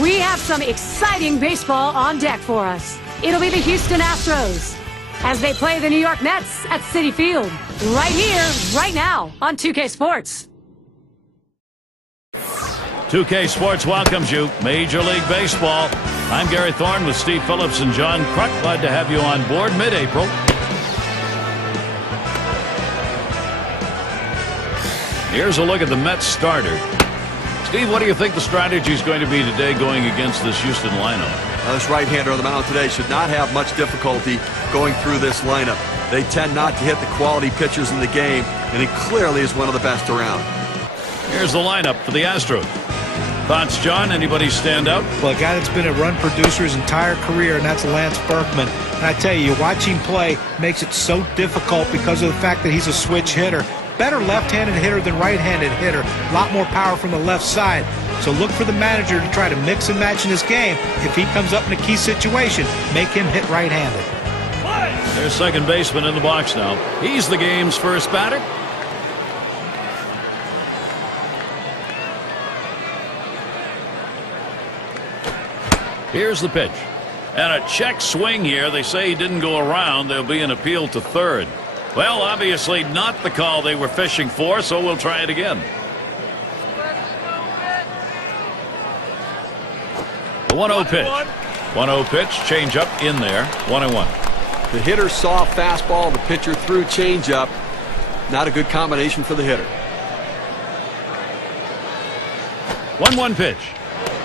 We have some exciting baseball on deck for us. It'll be the Houston Astros as they play the New York Mets at Citi Field. Right here, right now on 2K Sports. 2K Sports welcomes you. Major League Baseball. I'm Gary Thorne with Steve Phillips and John Kruk. Glad to have you on board mid-April. Here's a look at the Mets starter. Steve, what do you think the strategy is going to be today going against this Houston lineup? Well, this right-hander on the mound today should not have much difficulty going through this lineup. They tend not to hit the quality pitchers in the game, and he clearly is one of the best around. Here's the lineup for the Astros. Thoughts, John? Anybody stand out? Well, a guy that's been a run producer his entire career, and that's Lance Berkman. And I tell you, watching play makes it so difficult because of the fact that he's a switch hitter. Better left-handed hitter than right-handed hitter. A lot more power from the left side. So look for the manager to try to mix and match in this game. If he comes up in a key situation, make him hit right-handed. There's second baseman in the box now. He's the game's first batter. Here's the pitch. And a check swing here. They say he didn't go around. There'll be an appeal to third. Well, obviously not the call they were fishing for, so we'll try it again. The 1-0 pitch. 1-0 pitch, change up in there. 1-1. The hitter saw fastball, the pitcher threw changeup. Not a good combination for the hitter. 1-1 pitch.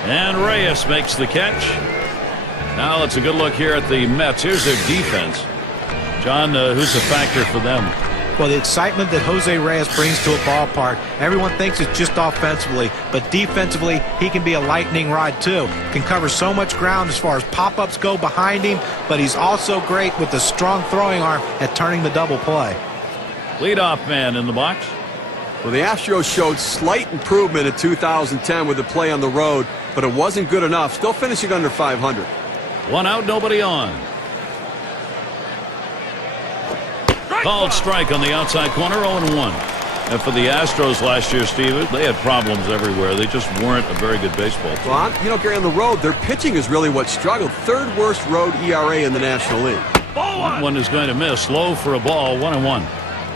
And Reyes makes the catch. Now let's a good look here at the Mets. Here's their defense. John, who's the factor for them? Well, the excitement that Jose Reyes brings to a ballpark, everyone thinks it's just offensively, but defensively, he can be a lightning rod too. Can cover so much ground as far as pop-ups go behind him, but he's also great with the strong throwing arm at turning the double play. Leadoff man in the box. Well, the Astros showed slight improvement in 2010 with the play on the road, but it wasn't good enough. Still finishing under 500. One out, nobody on. Called strike on the outside corner, 0-1. And for the Astros last year, Steve, they had problems everywhere. They just weren't a very good baseball team. Well, you know, Gary, on the road, their pitching is really what struggled. Third worst road ERA in the National League. One is going to miss. Low for a ball, 1-1.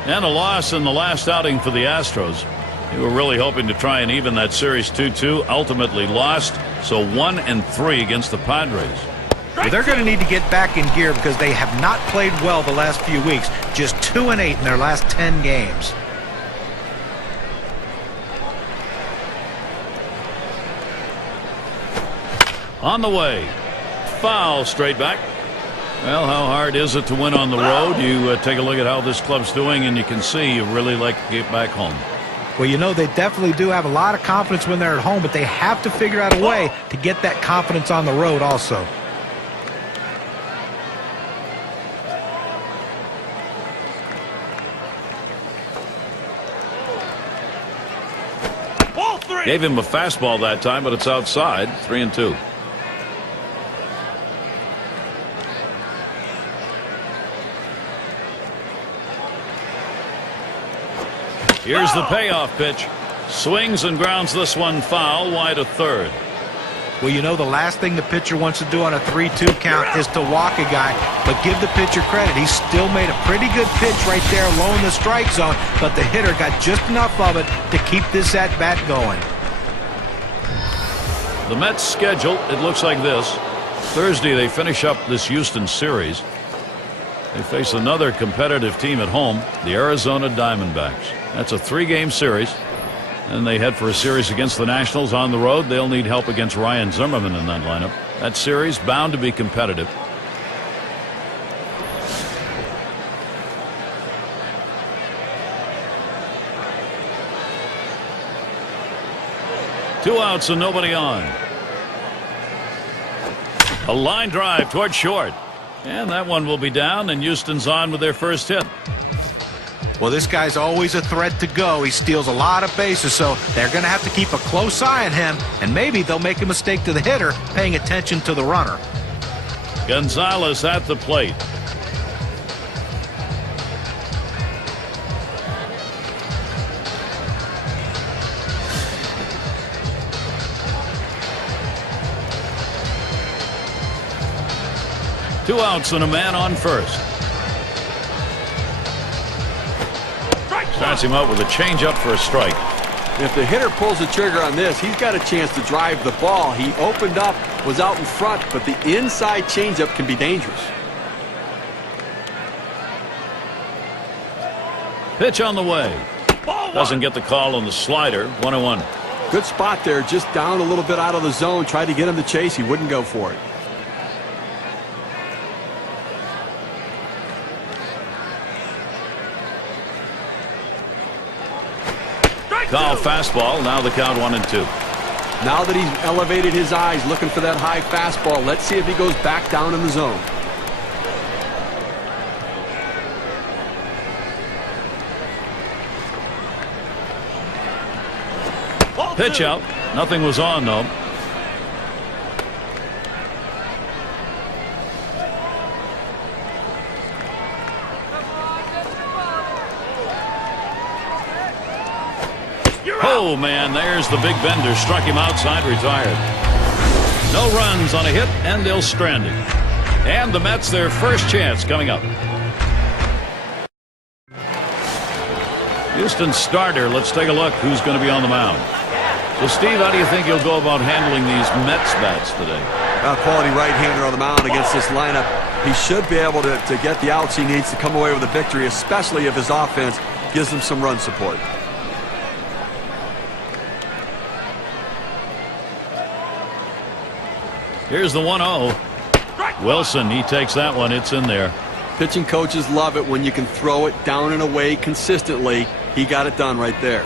And a loss in the last outing for the Astros. They were really hoping to try and even that series 2-2. Ultimately lost, so 1-3 against the Padres. Well, they're going to need to get back in gear because they have not played well the last few weeks. Just 2-8 in their last 10 games. On the way. Foul straight back. Well, how hard is it to win on the road? You take a look at how this club's doing, and you can see you really like to get back home. Well, you know, they definitely do have a lot of confidence when they're at home, but they have to figure out a way to get that confidence on the road also. Gave him a fastball that time, but it's outside. 3-2. Here's the payoff pitch. Swings and grounds this one foul, wide of third. Well, you know, the last thing the pitcher wants to do on a 3-2 count is to walk a guy, but give the pitcher credit. He still made a pretty good pitch right there low in the strike zone, but the hitter got just enough of it to keep this at-bat going. The Mets schedule, it looks like this. Thursday, they finish up this Houston series. They face another competitive team at home, the Arizona Diamondbacks. That's a 3-game series. And they head for a series against the Nationals on the road. They'll need help against Ryan Zimmerman in that lineup. That series bound to be competitive. Two outs and nobody on. A line drive toward short. And that one will be down, and Houston's on with their first hit. Well, this guy's always a threat to go. He steals a lot of bases, so they're going to have to keep a close eye on him, and maybe they'll make a mistake to the hitter, paying attention to the runner. Gonzalez at the plate. 2 outs and a man on first. Starts him out with a changeup for a strike. If the hitter pulls the trigger on this, he's got a chance to drive the ball. He opened up, was out in front, but the inside changeup can be dangerous. Pitch on the way. Doesn't get the call on the slider. 1-1. Good spot there, just down a little bit out of the zone. Tried to get him to chase. He wouldn't go for it. Call fastball. Now the count 1-2. Now that he's elevated his eyes looking for that high fastball, let's see if he goes back down in the zone. Pitch out. Nothing was on, though. Oh, man, there's the big bender. Struck him outside, retired. No runs on a hit, and they'll strand him. And the Mets, their first chance coming up. Houston starter. Let's take a look who's going to be on the mound. So, Steve, how do you think he'll go about handling these Mets bats today? A quality right-hander on the mound against this lineup. He should be able to get the outs he needs to come away with a victory, especially if his offense gives him some run support. Here's the 1-0. Wilson, he takes that one. It's in there. Pitching coaches love it when you can throw it down and away consistently. He got it done right there.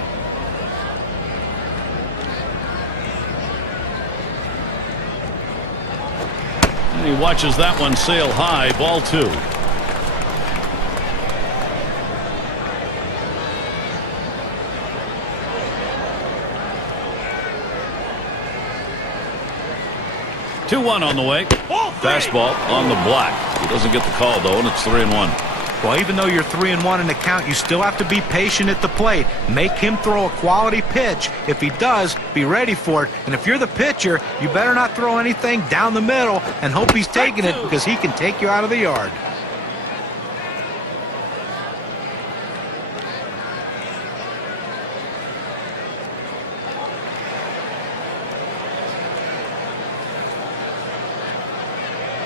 And he watches that one sail high. Ball 2. On the way. Fastball on the block. He doesn't get the call, though, and it's 3-1. Well, even though you're 3-1 in the count, you still have to be patient at the plate. Make him throw a quality pitch. If he does, be ready for it. And if you're the pitcher, you better not throw anything down the middle and hope he's taking it, because he can take you out of the yard.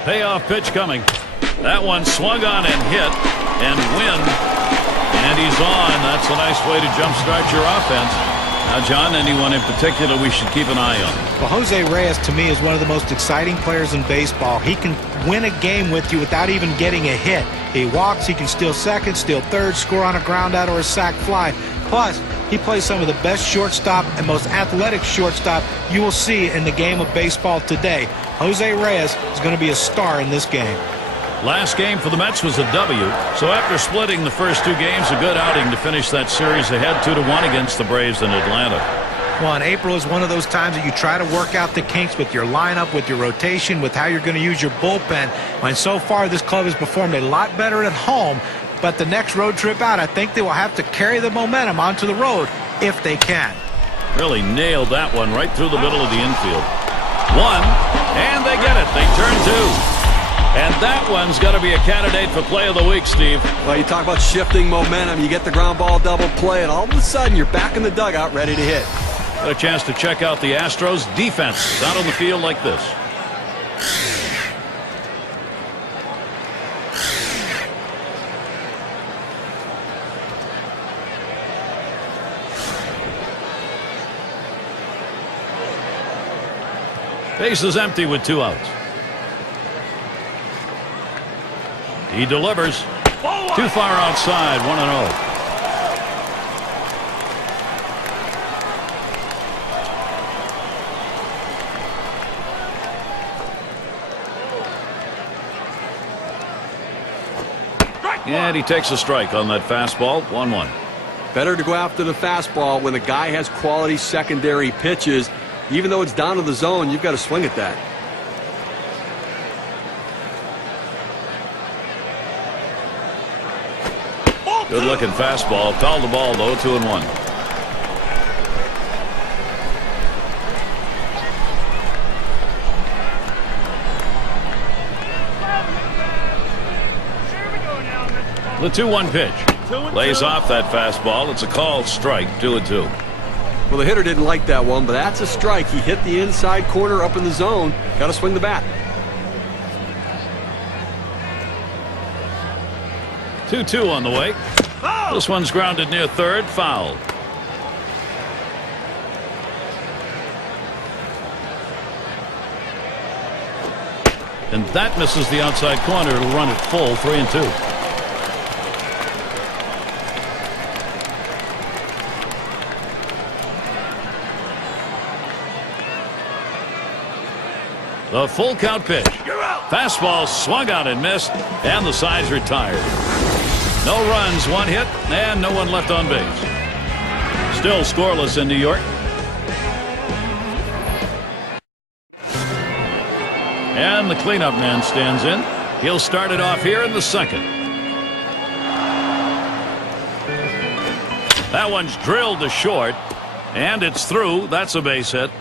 Payoff pitch coming. That one swung on and hit and win. And he's on. That's a nice way to jumpstart your offense. Now, John, anyone in particular we should keep an eye on? Well, Jose Reyes, to me, is one of the most exciting players in baseball. He can win a game with you without even getting a hit. He walks, he can steal second, steal third, score on a ground out or a sac fly. Plus, he plays some of the best shortstop and most athletic shortstop you will see in the game of baseball today. Jose Reyes is going to be a star in this game. Last game for the Mets was a W. So after splitting the first 2 games, a good outing to finish that series ahead 2-1 against the Braves in Atlanta. Well, and April is one of those times that you try to work out the kinks with your lineup, with your rotation, with how you're going to use your bullpen. And so far, this club has performed a lot better at home. But the next road trip out, I think they will have to carry the momentum onto the road if they can. Really nailed that one right through the middle of the infield. 1, and they get it. They turn 2. And that one's got to be a candidate for play of the week, Steve. Well, you talk about shifting momentum. You get the ground ball double play, and all of a sudden you're back in the dugout ready to hit. Got a chance to check out the Astros defense out on the field like this. Base is empty with 2 outs. He delivers. Too far outside. 1-0. And he takes a strike on that fastball. 1-1. Better to go after the fastball when a guy has quality secondary pitches. Even though it's down to the zone, you've got to swing at that. Good looking fastball. Fouled the ball though. 2-1. The 2-1 pitch. Lays off that fastball. It's a called strike. 2-2. Well, the hitter didn't like that one, but that's a strike. He hit the inside corner up in the zone. Got to swing the bat. 2-2 on the way. This one's grounded near third. Foul. And that misses the outside corner. It'll run it full. 3-2. The full count pitch. Fastball swung out and missed, and the side's retired. No runs, 1 hit, and no one left on base. Still scoreless in New York. And the cleanup man stands in. He'll start it off here in the second. That one's drilled to short, and it's through. That's a base hit.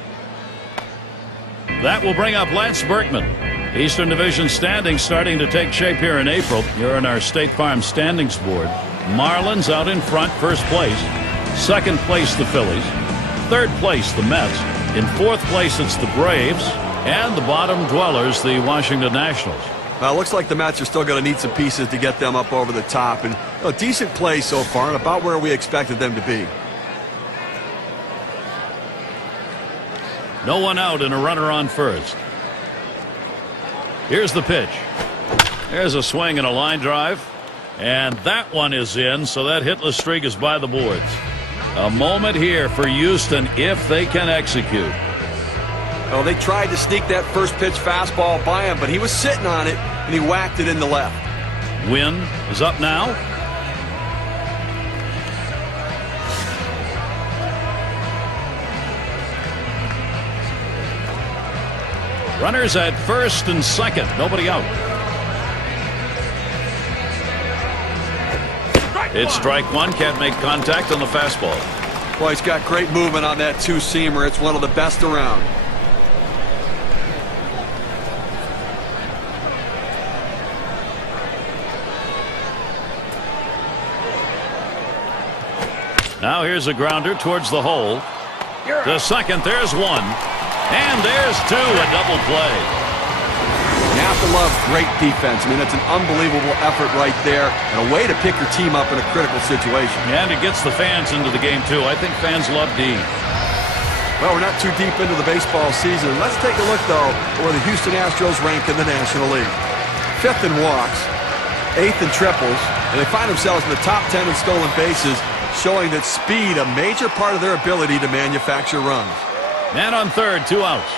That will bring up Lance Berkman. Eastern Division standings starting to take shape here in April. You're in our State Farm standings board. Marlins out in front, first place. Second place, the Phillies. Third place, the Mets. In fourth place, it's the Braves. And the bottom dwellers, the Washington Nationals. Well, it looks like the Mets are still going to need some pieces to get them up over the top. And a decent play so far, and about where we expected them to be. No one out and a runner on first. Here's the pitch. There's a swing and a line drive. And that one is in, so that hitless streak is by the boards. A moment here for Houston if they can execute. Oh, they tried to sneak that first pitch fastball by him, but he was sitting on it, and he whacked it in the left. Win is up now. Runners at first and second. Nobody out. It's strike one. Can't make contact on the fastball. Well, he's got great movement on that two-seamer. It's one of the best around. Now here's a grounder towards the hole. To second, there's one. And there's two, a double play. You have to love great defense. I mean, it's an unbelievable effort right there and a way to pick your team up in a critical situation. And it gets the fans into the game, too. I think fans love D. Well, we're not too deep into the baseball season. Let's take a look, though, at where the Houston Astros rank in the National League. 5th in walks, 8th in triples, and they find themselves in the top 10 in stolen bases, showing that speed, a major part of their ability to manufacture runs. Man on third, 2 outs.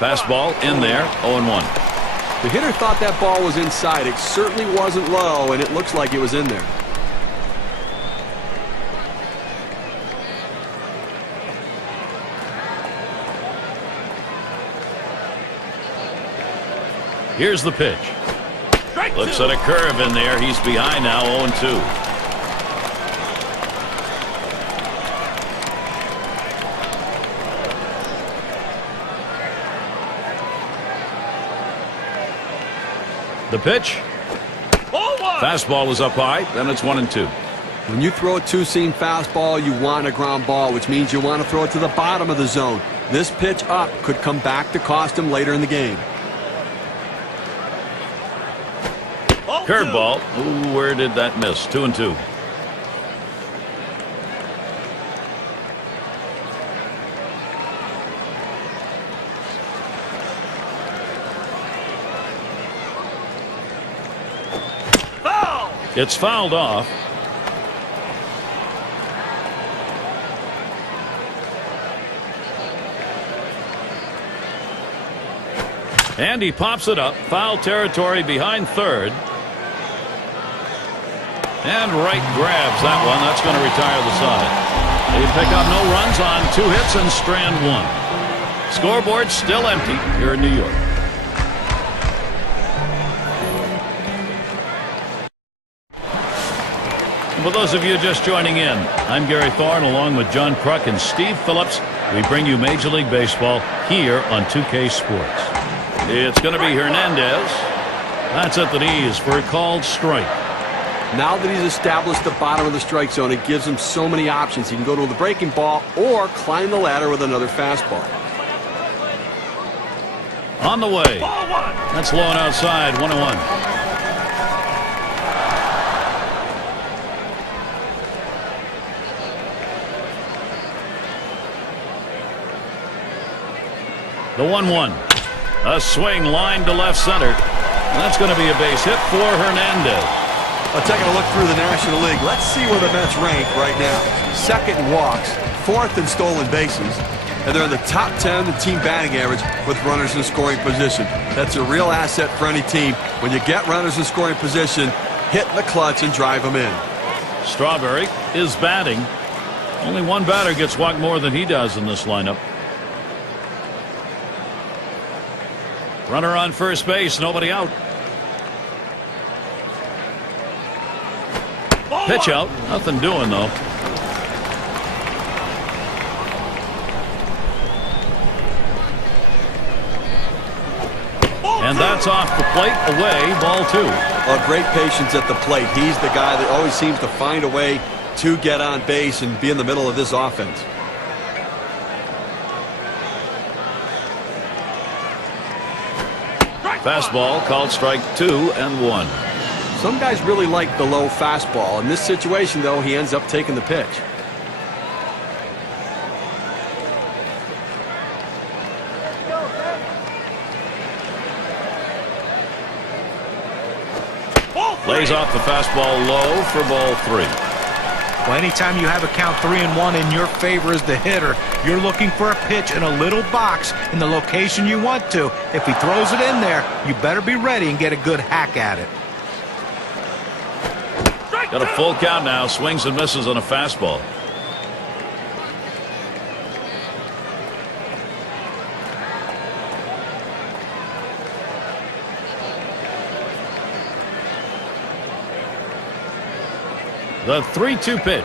Fastball in there, 0-1. The hitter thought that ball was inside. It certainly wasn't low, and it looks like it was in there. Here's the pitch. Looks at a curve in there. He's behind now, 0-2. The pitch. Fastball is up high, then it's 1-2. When you throw a two-seam fastball, you want a ground ball, which means you want to throw it to the bottom of the zone. This pitch up could come back to cost him later in the game. Curveball. Ooh, where did that miss? 2-2. It's fouled off. And he pops it up. Foul territory behind third. And Wright grabs that one. That's going to retire the side. They pick up no runs on 2 hits and strand 1. Scoreboard still empty here in New York. For those of you just joining in, I'm Gary Thorne along with John Kruk and Steve Phillips. We bring you Major League Baseball here on 2K Sports. It's going to be Hernandez. That's at the knees for a called strike. Now that he's established the bottom of the strike zone, it gives him so many options. He can go to the breaking ball or climb the ladder with another fastball. On the way. That's low and outside, 1-1. The 1-1. A swing line to left center. That's going to be a base hit for Hernandez. Taking a look through the National League, let's see where the Mets rank right now. Second in walks, fourth in stolen bases, and they're in the top 10 in team batting average with runners in scoring position. That's a real asset for any team. When you get runners in scoring position, hit the clutch and drive them in. Strawberry is batting. Only one batter gets walked more than he does in this lineup. Runner on first base, nobody out. Pitch out, nothing doing though. And that's off the plate, away, ball 2. Great patience at the plate. He's the guy that always seems to find a way to get on base and be in the middle of this offense. Fastball called strike 2-1. Some guys really like the low fastball. In this situation, though, he ends up taking the pitch. Lays off the fastball low for ball 3. Well, anytime you have a count 3-1 in your favor as the hitter, you're looking for a pitch in a little box in the location you want to. If he throws it in there, you better be ready and get a good hack at it. Got a full count now. Swings and misses on a fastball. The 3-2 pitch.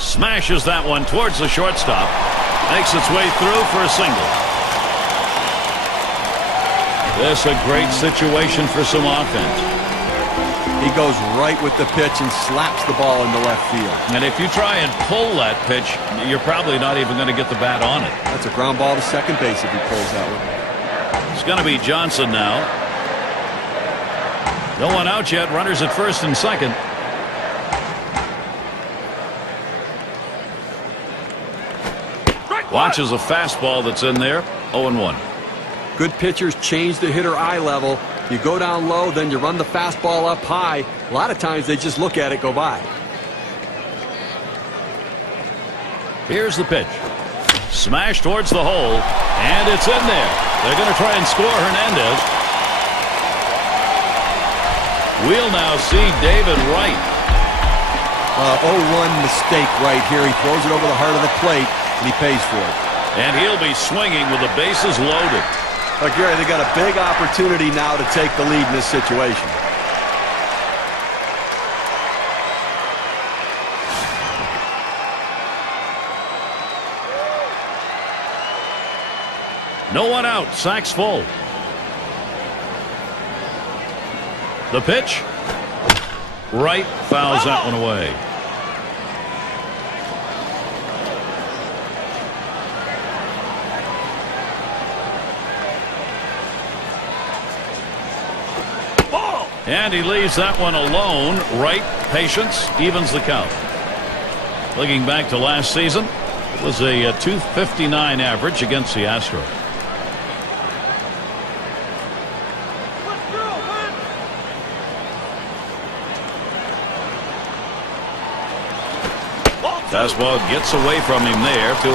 Smashes that one towards the shortstop. Makes its way through for a single. This a great situation for some offense. He goes right with the pitch and slaps the ball into left field. And if you try and pull that pitch, you're probably not even going to get the bat on it. That's a ground ball to second base if he pulls that one. It's going to be Johnson now. No one out yet. Runners at first and second. Watches a fastball that's in there. 0-1. Good pitchers change the hitter eye level. You go down low, then you run the fastball up high. A lot of times they just look at it go by. Here's the pitch. Smash towards the hole, and it's in there. They're going to try and score Hernandez. We'll now see David Wright. 0-1 mistake right here. He throws it over the heart of the plate, and he pays for it. And he'll be swinging with the bases loaded. Gary, they got a big opportunity now to take the lead in this situation. No one out. Sack's full. The pitch. Wright fouls that one away. And he leaves that one alone. Wright, patience, evens the count. Looking back to last season, it was a .259 average against the Astros. Fastball gets away from him there. 2-1.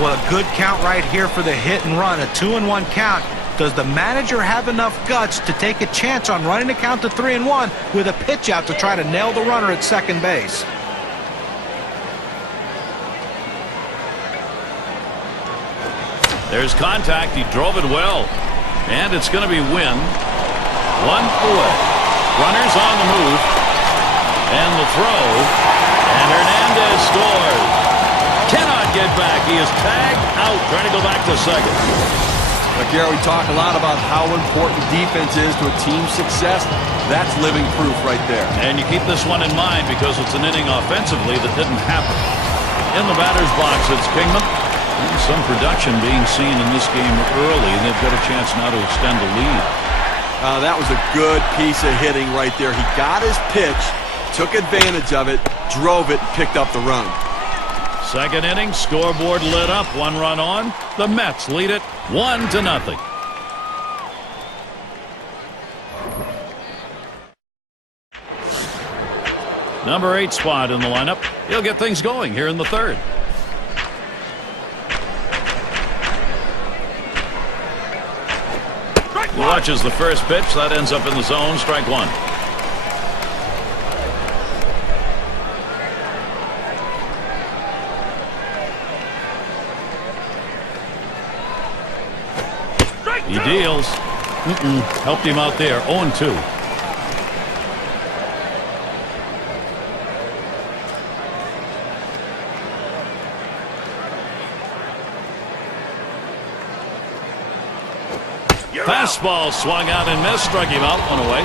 Well, a good count right here for the hit and run. A 2-1 count. Does the manager have enough guts to take a chance on running the count to 3-1 with a pitch out to try to nail the runner at second base? There's contact. He drove it well. And it's going to be Wynn. 1 away. Runners on the move. And the throw. And Hernandez scores. Cannot get back. He is tagged out trying to go back to second. But Gary, we talk a lot about how important defense is to a team's success. That's living proof right there. And you keep this one in mind because it's an inning offensively that didn't happen. In the batter's box, it's Kingman. And some production being seen in this game early, and they've got a chance now to extend the lead. That was a good piece of hitting right there. He got his pitch, took advantage of it, drove it, and picked up the run. Second inning, scoreboard lit up, 1 run on. The Mets lead it 1-0. Number 8 spot in the lineup. He'll get things going here in the third. He watches the first pitch. That ends up in the zone. Strike 1. He deals. Helped him out there. 0-2. Fastball swung out and missed. Struck him out. 1 away.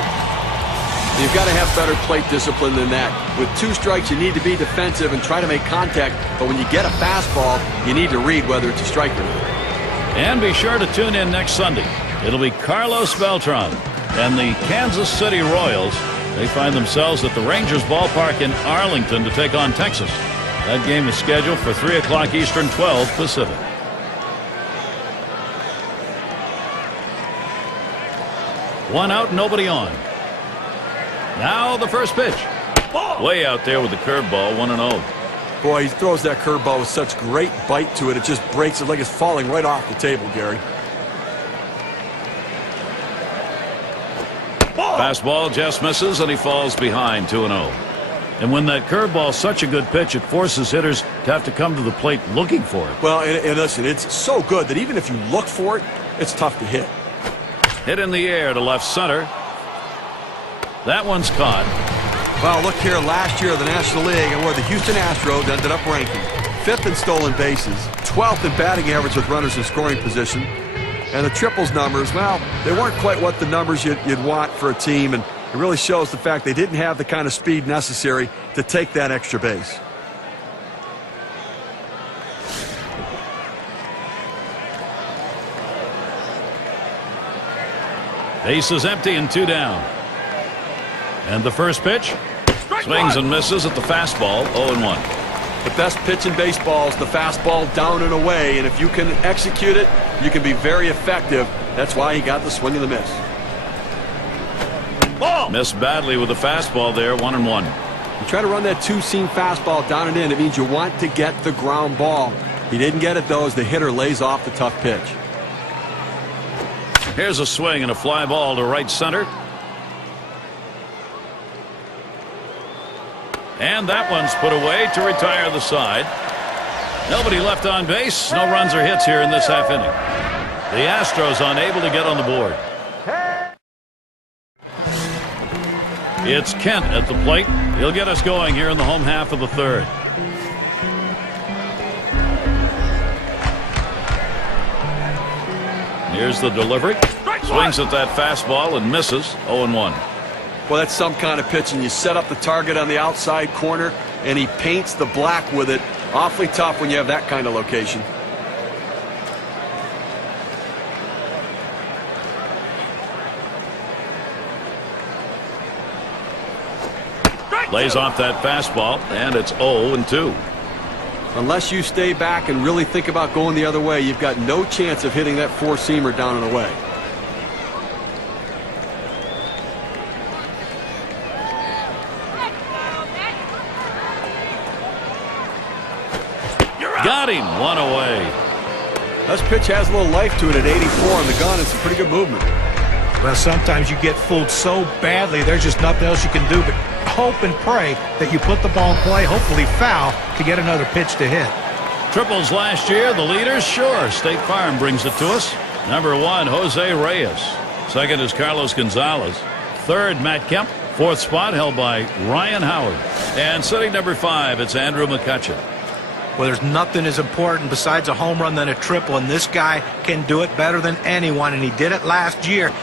You've got to have better plate discipline than that. With 2 strikes, you need to be defensive and try to make contact. But when you get a fastball, you need to read whether it's a strike or not. And be sure to tune in next Sunday. It'll be Carlos Beltran and the Kansas City Royals. They find themselves at the Rangers ballpark in Arlington to take on Texas. That game is scheduled for 3 o'clock Eastern, 12 Pacific. One out, nobody on. Now the first pitch. Way out there with the curveball, 1-0. Boy, he throws that curveball with such great bite to it. It just breaks it like it's falling right off the table, Gary. Fastball just misses, and he falls behind 2-0. And when that curveball's such a good pitch, it forces hitters to have to come to the plate looking for it. Well, and listen, it's so good that even if you look for it, it's tough to hit. Hit in the air to left center. That one's caught. Well, look here, last year in the National League and where the Houston Astros ended up ranking. 5th in stolen bases, 12th in batting average with runners in scoring position. And the triples numbers, well, they weren't quite what the numbers you'd want for a team, and it really shows the fact they didn't have the kind of speed necessary to take that extra base. Base is empty and 2 down. And the first pitch swings and misses at the fastball. 0-1. The best pitch in baseball is the fastball down and away, and if you can execute it, you can be very effective. That's why he got the swing and the miss. Missed badly with the fastball there. 1-1. You try to run that 2-seam fastball down and in. It means you want to get the ground ball. He didn't get it, though, as the hitter lays off the tough pitch. Here's a swing and a fly ball to right center. And that one's put away to retire the side. Nobody left on base. No runs or hits here in this half inning. The Astros unable to get on the board. It's Kent at the plate. He'll get us going here in the home half of the third. Here's the delivery. Swings at that fastball and misses. 0-1. Well, that's some kind of pitch, and you set up the target on the outside corner, and he paints the black with it. Awfully tough when you have that kind of location. Lays off that fastball, and it's 0-2. Unless you stay back and really think about going the other way, you've got no chance of hitting that 4-seamer down and away. Got him. 1 away. This pitch has a little life to it at 84 on the gun. It's some pretty good movement. Well, sometimes you get fooled so badly, there's just nothing else you can do but hope and pray that you put the ball in play, hopefully foul, to get another pitch to hit. Triples last year, the leaders, sure. State Farm brings it to us. Number 1, Jose Reyes. Second is Carlos Gonzalez. Third, Matt Kemp. Fourth spot held by Ryan Howard. And sitting number 5, it's Andrew McCutcheon. Well, there's nothing as important besides a home run than a triple, and this guy can do it better than anyone, and he did it last year.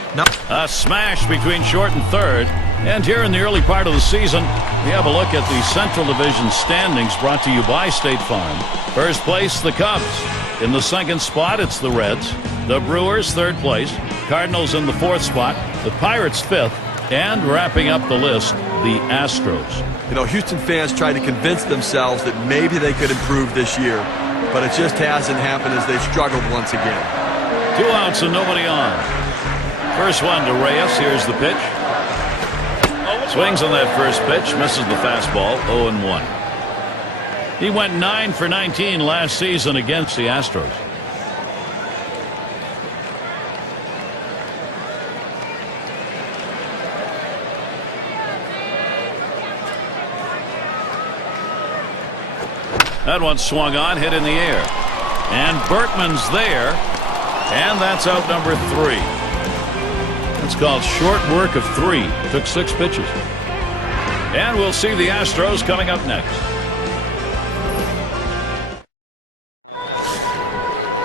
A smash between short and third. And here in the early part of the season, we have a look at the Central Division standings brought to you by State Farm. First place, the Cubs. In the second spot, it's the Reds. The Brewers, third place. Cardinals in the fourth spot. The Pirates, fifth. And wrapping up the list, the Astros. You know, Houston fans tried to convince themselves that maybe they could improve this year, but it just hasn't happened as they've struggled once again. 2 outs and nobody on. First one to Reyes. Here's the pitch. Swings on that first pitch, misses the fastball, 0-1. He went 9 for 19 last season against the Astros. That one swung on, hit in the air. And Berkman's there. And that's out number 3. It's called short work of 3. Took 6 pitches. And we'll see the Astros coming up next.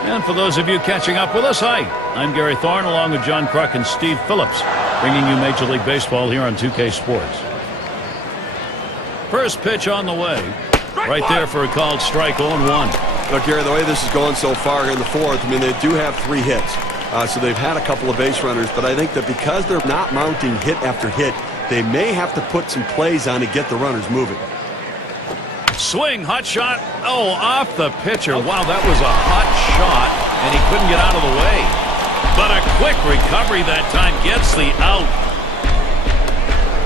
And for those of you catching up with us, hi. I'm Gary Thorne along with John Kruk and Steve Phillips, bringing you Major League Baseball here on 2K Sports. First pitch on the way. Right there for a called strike, 0-1. Look, Gary, the way this is going so far in the fourth, I mean, they do have 3 hits. So they've had a couple of base runners, but I think that because they're not mounting hit after hit, they may have to put some plays on to get the runners moving. Swing, hot shot. Oh, off the pitcher. Wow, that was a hot shot, and he couldn't get out of the way. But a quick recovery that time gets the out.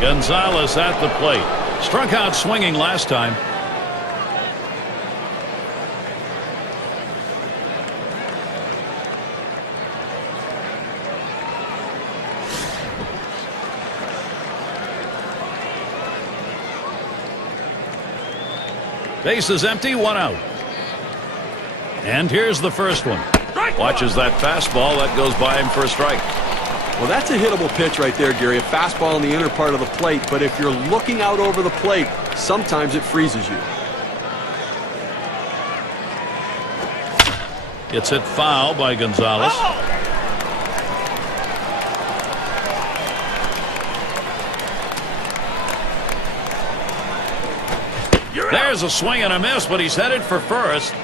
Gonzalez at the plate. Struck out swinging last time. Base is empty, 1 out. And here's the first one. Watches that fastball. That goes by him for a strike. Well, that's a hittable pitch right there, Gary. A fastball in the inner part of the plate. But if you're looking out over the plate, sometimes it freezes you. It's hit foul by Gonzalez. There's a swing and a miss, but he's headed for first.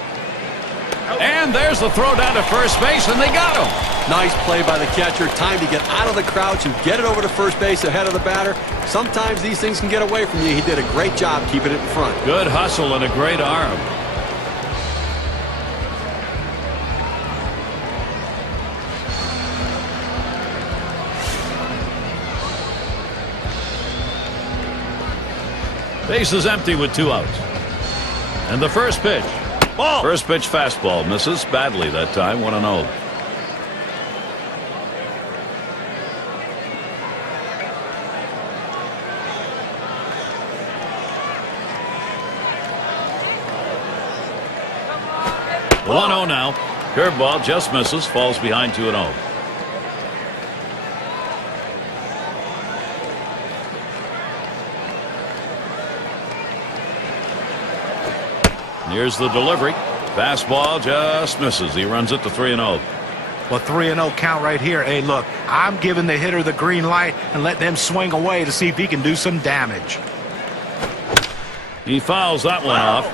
And there's the throw down to first base, and they got him. Nice play by the catcher. Time to get out of the crouch and get it over to first base ahead of the batter. Sometimes these things can get away from you. He did a great job keeping it in front. Good hustle and a great arm. Base is empty with 2 outs. And the first pitch. Ball. First pitch fastball. Misses badly that time. 1-0. The 1-0 now. Curveball just misses. Falls behind 2-0. Here's the delivery. Fastball just misses. He runs it to 3-0. Well, 3-0 count right here. Hey, look, I'm giving the hitter the green light and let them swing away to see if he can do some damage. He fouls that one off.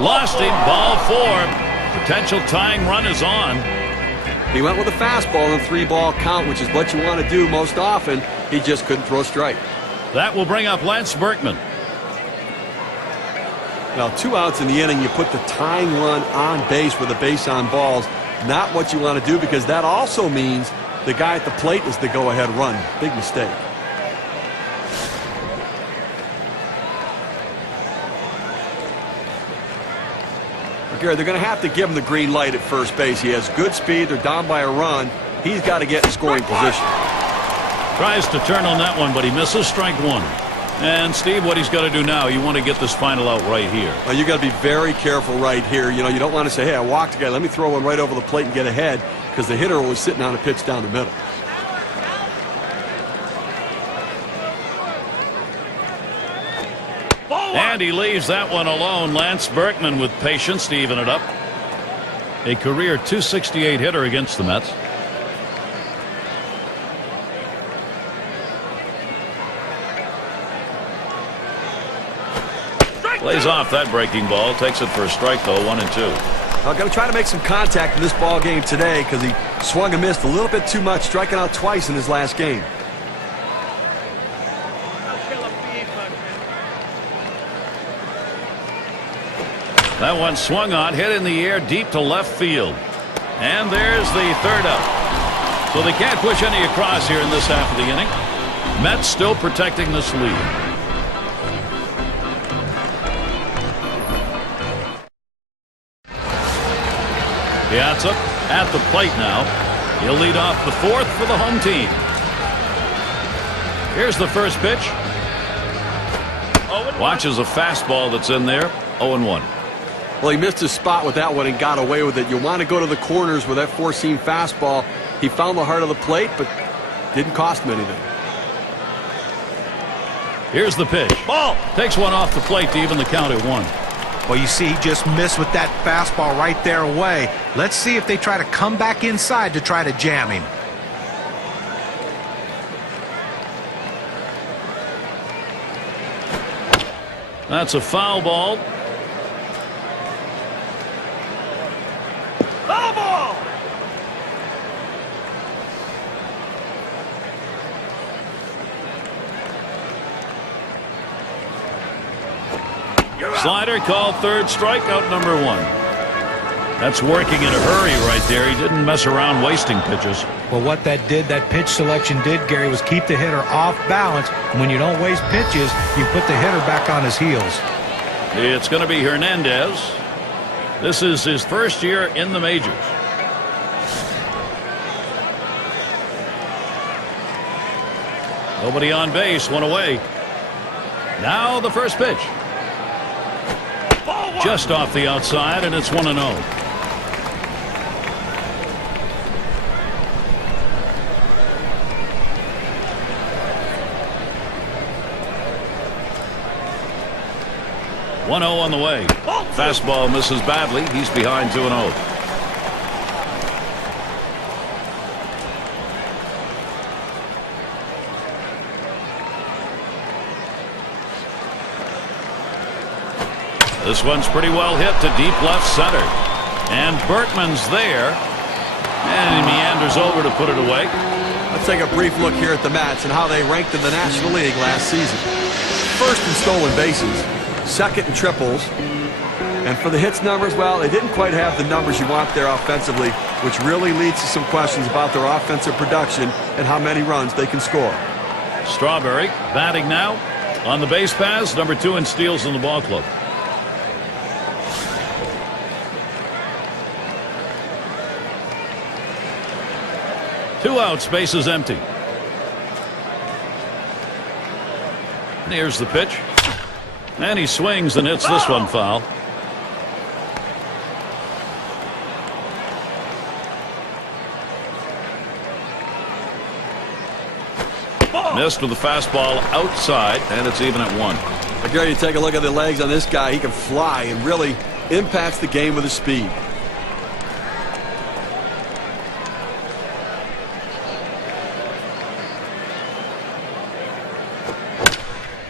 Lost him. Ball 4. Potential tying run is on. He went with a fastball in 3-ball count, which is what you want to do most often. He just couldn't throw a strike. That will bring up Lance Berkman. Now, 2 outs in the inning, you put the tying run on base with a base on balls. Not what you want to do, because that also means the guy at the plate is the go-ahead run. Big mistake. Gary, they're going to have to give him the green light at first base. He has good speed. They're down by a run. He's got to get in scoring position. Tries to turn on that one, but he misses. Strike 1. And Steve, what he's got to do now, you want to get this final out right here. Well, you got to be very careful right here. You know, you don't want to say, hey, I walked a guy. Let me throw one right over the plate and get ahead, because the hitter was sitting on a pitch down the middle. And he leaves that one alone. Lance Berkman with patience to even it up. A career .268 hitter against the Mets. Plays off that breaking ball. Takes it for a strike, though. 1-2. I'm going to try to make some contact in this ball game today because he swung and missed a little bit too much, striking out twice in his last game. That one swung on, hit in the air deep to left field. And there's the third out. So they can't push any across here in this half of the inning. Mets still protecting this lead. Piazza at the plate now. He'll lead off the fourth for the home team. Here's the first pitch. Watches a fastball that's in there. 0-1. Well, he missed his spot with that one and got away with it. You want to go to the corners with that four-seam fastball. He found the heart of the plate, but didn't cost him anything. Here's the pitch. Ball. Takes one off the plate to even the count at 1. Well, you see, he just missed with that fastball right there away. Let's see if they try to come back inside to try to jam him. That's a foul ball. Foul ball! Slider called third, strikeout number 1. That's working in a hurry right there. He didn't mess around wasting pitches. Well, what that did, that pitch selection did, Gary, was keep the hitter off balance. And when you don't waste pitches, you put the hitter back on his heels. It's going to be Hernandez. This is his first year in the majors. Nobody on base, one away. Now the first pitch. Just off the outside, and it's 1-0. On the way. Fastball misses badly. He's behind 2-0. This one's pretty well hit to deep left center. And Berkman's there. And he meanders over to put it away. Let's take a brief look here at the Mets and how they ranked in the National League last season. First in stolen bases, second in triples. And for the hits numbers, well, they didn't quite have the numbers you want there offensively, which really leads to some questions about their offensive production and how many runs they can score. Strawberry batting now on the base paths, number 2 in steals in the ball club. Two outs, bases empty. And here's the pitch. And he swings and hits this one foul. Missed with the fastball outside, and it's even at 1. I dare you take a look at the legs on this guy. He can fly and really impacts the game with his speed.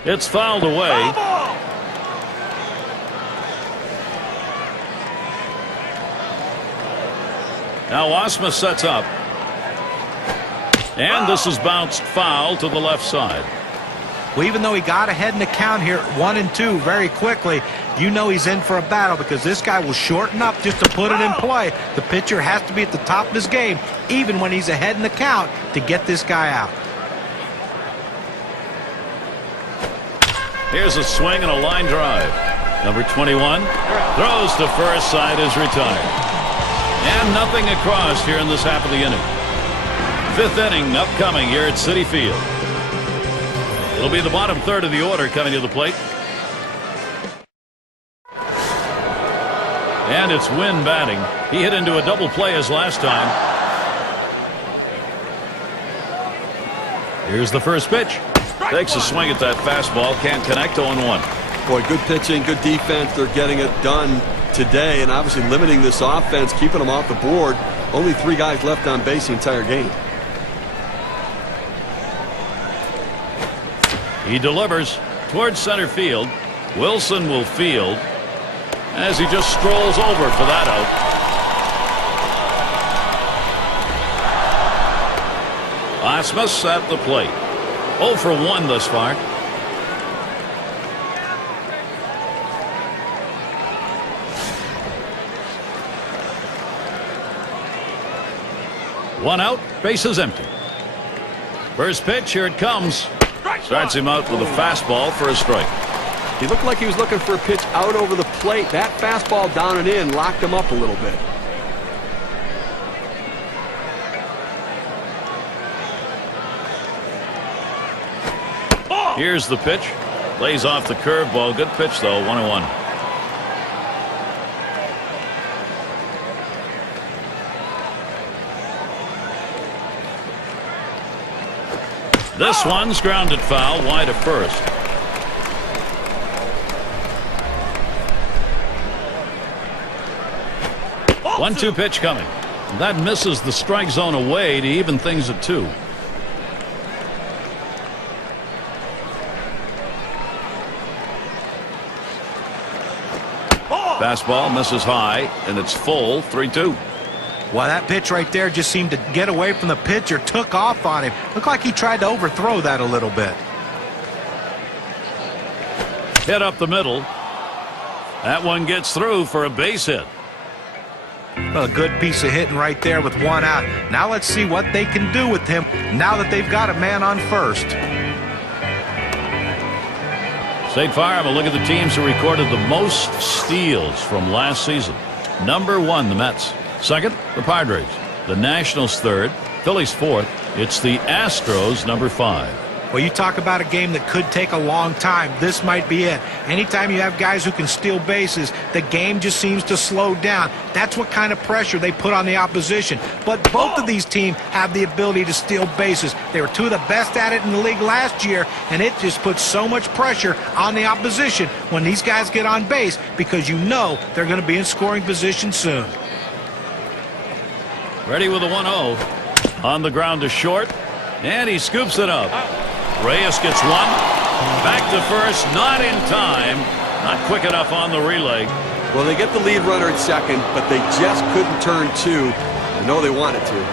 It's fouled away. Now Osma sets up. And this is bounced foul to the left side. Well, even though he got ahead in the count here at 1-2 very quickly, you know he's in for a battle because this guy will shorten up just to put it in play. The pitcher has to be at the top of his game, even when he's ahead in the count, to get this guy out. Here's a swing and a line drive. Number 21 throws to first, side is retired. And nothing across here in this half of the inning. Fifth inning upcoming here at Citi Field. It'll be the bottom third of the order coming to the plate. And it's Wynn batting. He hit into a double play as last time. Here's the first pitch. Takes a swing at that fastball. Can't connect. 0-1. Boy, good pitching, good defense. They're getting it done today, and obviously limiting this offense, keeping them off the board. Only 3 guys left on base the entire game. He delivers towards center field. Wilson will field as he just strolls over for that out. Asmus at the plate. 0 for 1 thus far. One out, bases empty. First pitch, here it comes. Starts him out with a fastball for a strike. He looked like he was looking for a pitch out over the plate. That fastball down and in locked him up a little bit. Here's the pitch. Lays off the curveball. Good pitch, though. 1-1. This one's grounded foul wide of first. One-two pitch coming. That misses the strike zone away to even things at 2. Fastball misses high, and it's full. 3-2. Well, that pitch right there just seemed to get away from the pitcher, took off on him. Looked like he tried to overthrow that a little bit. Hit up the middle. That one gets through for a base hit. Well, a good piece of hitting right there with 1 out. Now let's see what they can do with him now that they've got a man on first. State Farm, a look at the teams who recorded the most steals from last season. Number 1, the Mets. Second, the Padres. The Nationals third. Phillies fourth. It's the Astros, number 5. Well, you talk about a game that could take a long time. This might be it. Anytime you have guys who can steal bases, the game just seems to slow down. That's what kind of pressure they put on the opposition. But both of these teams have the ability to steal bases. They were 2 of the best at it in the league last year, and it just puts so much pressure on the opposition when these guys get on base because you know they're going to be in scoring position soon. Ready with a 1-0. On the ground to short, and he scoops it up. Reyes gets 1. Back to first, not in time. Not quick enough on the relay. Well, they get the lead runner at second, but they just couldn't turn 2. I know they wanted to.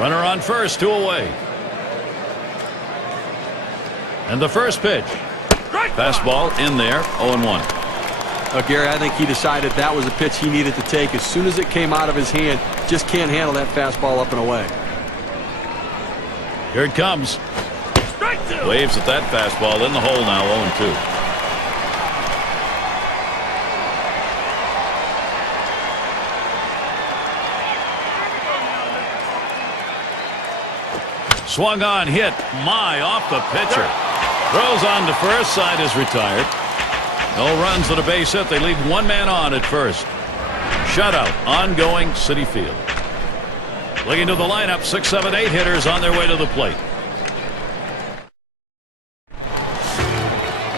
Runner on first, 2 away. And the first pitch. Fastball in there, 0-1. Gary, I think he decided that was a pitch he needed to take as soon as it came out of his hand. Just can't handle that fastball up and away. Here it comes. Waves at that fastball in the hole now, 0-2. Swung on, hit. Off the pitcher. Throws on to first. Side is retired. No runs at a base hit. They leave 1 man on at first. Shutout. Ongoing, Citi Field. Looking to the lineup. 6, 7, 8 hitters on their way to the plate.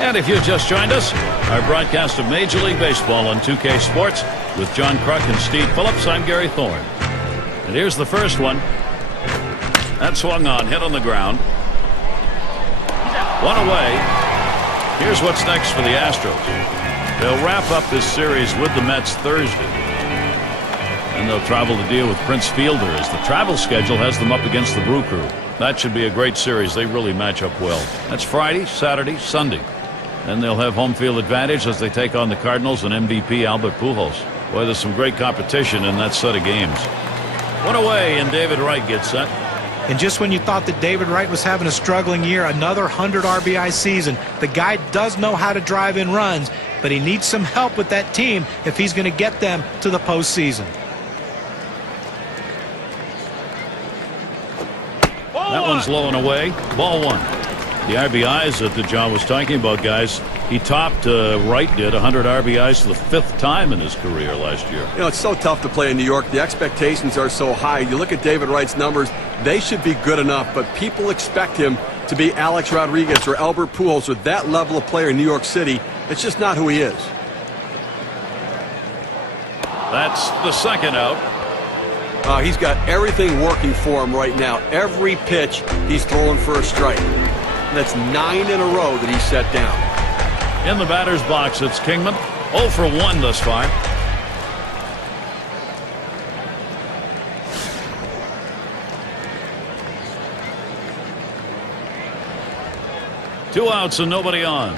And if you've just joined us, our broadcast of Major League Baseball on 2K Sports with John Kruk and Steve Phillips. I'm Gary Thorne. And here's the first one. That swung on, hit on the ground. 1 away. Here's what's next for the Astros. They'll wrap up this series with the Mets Thursday. And they'll travel to deal with Prince Fielder as the travel schedule has them up against the Brew Crew. That should be a great series. They really match up well. That's Friday, Saturday, Sunday. And they'll have home field advantage as they take on the Cardinals and MVP Albert Pujols. Boy, there's some great competition in that set of games. 1 away, and David Wright gets set. And just when you thought that David Wright was having a struggling year, another 100 RBI season. The guy does know how to drive in runs, but he needs some help with that team if he's going to get them to the postseason. That one's low and away. Ball 1. The RBIs that John was talking about, guys, he topped, Wright did, 100 RBIs for the 5th time in his career last year. You know, it's so tough to play in New York. The expectations are so high. You look at David Wright's numbers, they should be good enough, but people expect him to be Alex Rodriguez or Albert Pujols with that level of player in New York City. It's just not who he is. That's the second out. He's got everything working for him right now. Every pitch, he's throwing for a strike. That's 9 in a row that he set down. In the batter's box, it's Kingman. 0 for 1 thus far. Two outs and nobody on.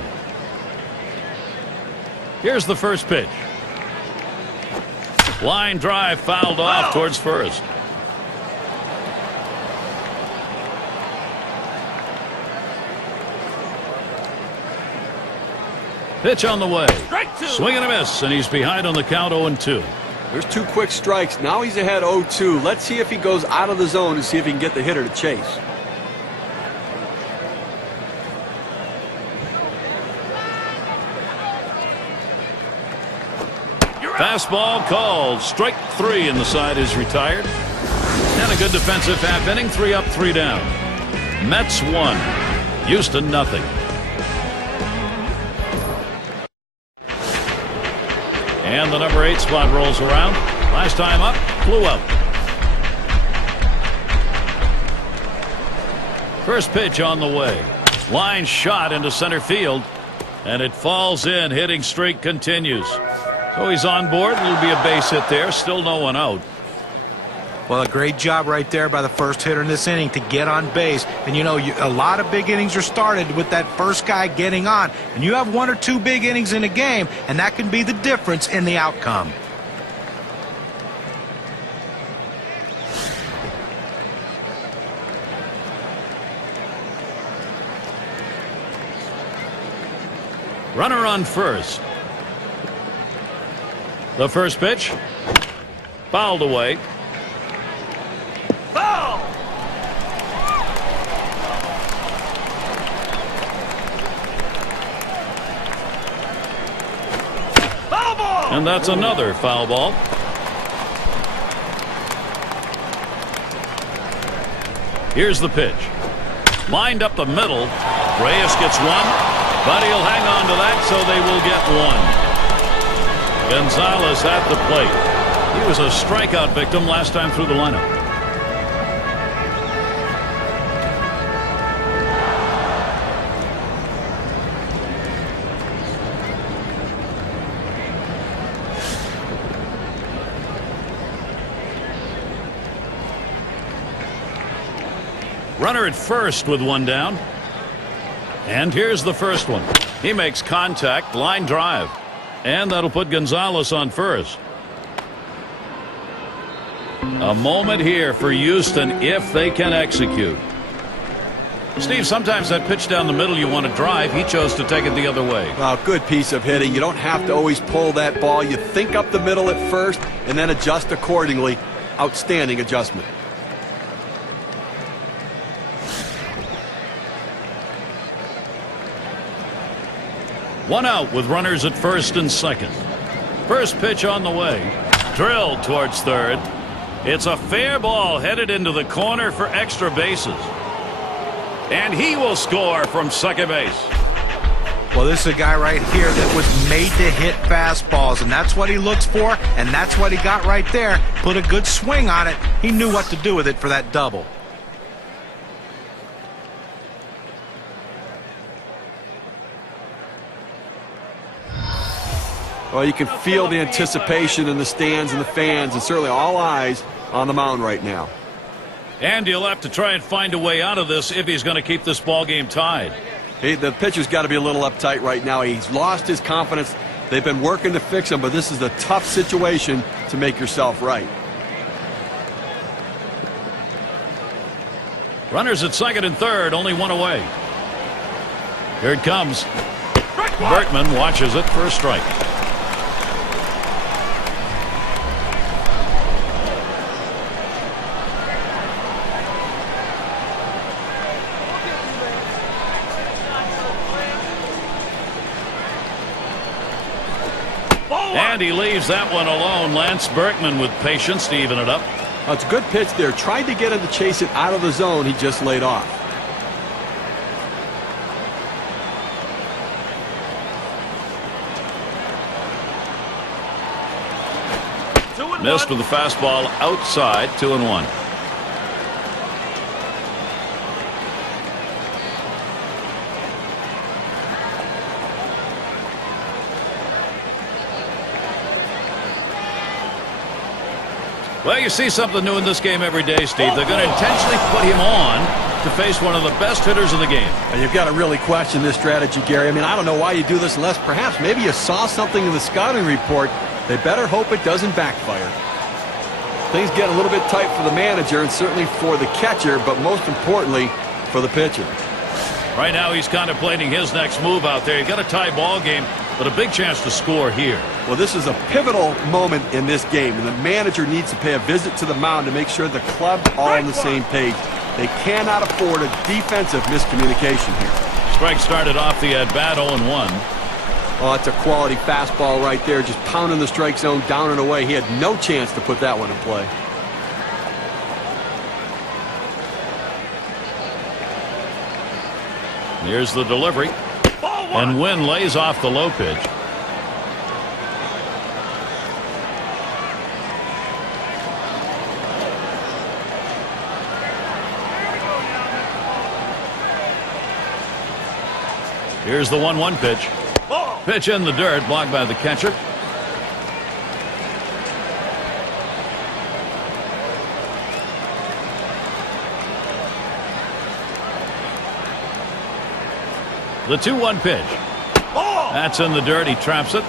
Here's the first pitch. Line drive fouled off towards first. Pitch on the way. Swing and a miss, and he's behind on the count 0-2. There's 2 quick strikes. Now he's ahead 0-2. Let's see if he goes out of the zone to see if he can get the hitter to chase. Fastball called. Strike 3, and the side is retired. And a good defensive half inning. 3 up, 3 down. Mets 1. Houston nothing. And the number 8 spot rolls around. Last time up, flew out. First pitch on the way. Line shot into center field. And it falls in. Hitting streak continues. So he's on board. It'll be a base hit there. Still no one out. Well, a great job right there by the first hitter in this inning to get on base. And, you know, a lot of big innings are started with that first guy getting on. And you have 1 or 2 big innings in a game, and that can be the difference in the outcome. Runner on first. The first pitch. Fouled away. Foul! Foul ball! And that's another foul ball. Here's the pitch. Lined up the middle. Reyes gets 1, but he'll hang on to that, so they will get 1. Gonzalez at the plate. He was a strikeout victim last time through the lineup. Runner at first with 1 down. And here's the first one. He makes contact, line drive. And that'll put Gonzalez on first. A moment here for Houston if they can execute. Steve, sometimes that pitch down the middle you want to drive. He chose to take it the other way. Well, good piece of hitting. You don't have to always pull that ball. You think up the middle at first and then adjust accordingly. Outstanding adjustment. One out with runners at first and second. First pitch on the way. Drilled towards third. It's a fair ball headed into the corner for extra bases. And he will score from second base. Well, this is a guy right here that was made to hit fastballs, and that's what he looks for, and that's what he got right there. Put a good swing on it. He knew what to do with it for that double. Well, you can feel the anticipation in the stands and the fans, and certainly all eyes on the mound right now. And he'll have to try and find a way out of this if he's going to keep this ball game tied. Hey, the pitcher's got to be a little uptight right now. He's lost his confidence. They've been working to fix him, but this is a tough situation to make yourself right. Runners at second and third, only 1 away. Here it comes. Berkman watches it for a strike. And he leaves that one alone. Lance Berkman with patience to even it up. It's a good pitch there. Tried to get him to chase it out of the zone. He just laid off. Missed with the fastball outside. 2-1. Well, you see something new in this game every day, Steve. They're going to intentionally put him on to face one of the best hitters in the game. And you've got to really question this strategy, Gary. I mean, I don't know why you do this unless perhaps maybe you saw something in the scouting report. They better hope it doesn't backfire. Things get a little bit tight for the manager and certainly for the catcher, but most importantly for the pitcher. Right now he's contemplating his next move out there. You've got a tie ball game, but a big chance to score here. Well, this is a pivotal moment in this game, and the manager needs to pay a visit to the mound to make sure the club's all on the same page. They cannot afford a defensive miscommunication here. Strike started off the at-bat 0-1. Oh, that's a quality fastball right there, just pounding the strike zone down and away. He had no chance to put that one in play. Here's the delivery. And Wynn lays off the low pitch. Here's the 1-1 pitch. Pitch in the dirt, blocked by the catcher. The 2-1 pitch. That's in the dirt. He traps it.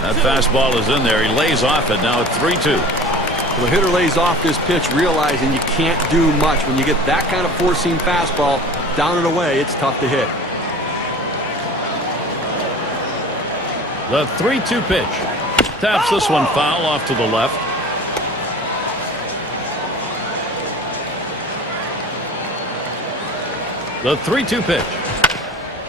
That fastball is in there. He lays off it. Now at 3-2. The hitter lays off this pitch, realizing you can't do much. When you get that kind of four-seam fastball down and away, it's tough to hit. The 3-2 pitch. Taps this one foul off to the left. The 3-2 pitch.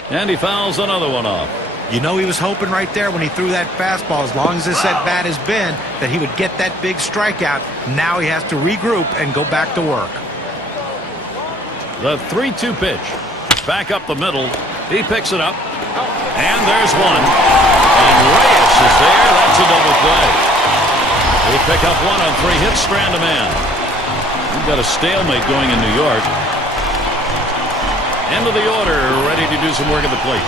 And he fouls another one off. You know he was hoping right there when he threw that fastball, as long as this at-bat has been, that he would get that big strikeout. Now he has to regroup and go back to work. The 3-2 pitch. Back up the middle. He picks it up. And there's one. And Reyes is there. That's a double play. They pick up one on 3 hits, strand a man. We've got a stalemate going in New York. End of the order, ready to do some work at the plate.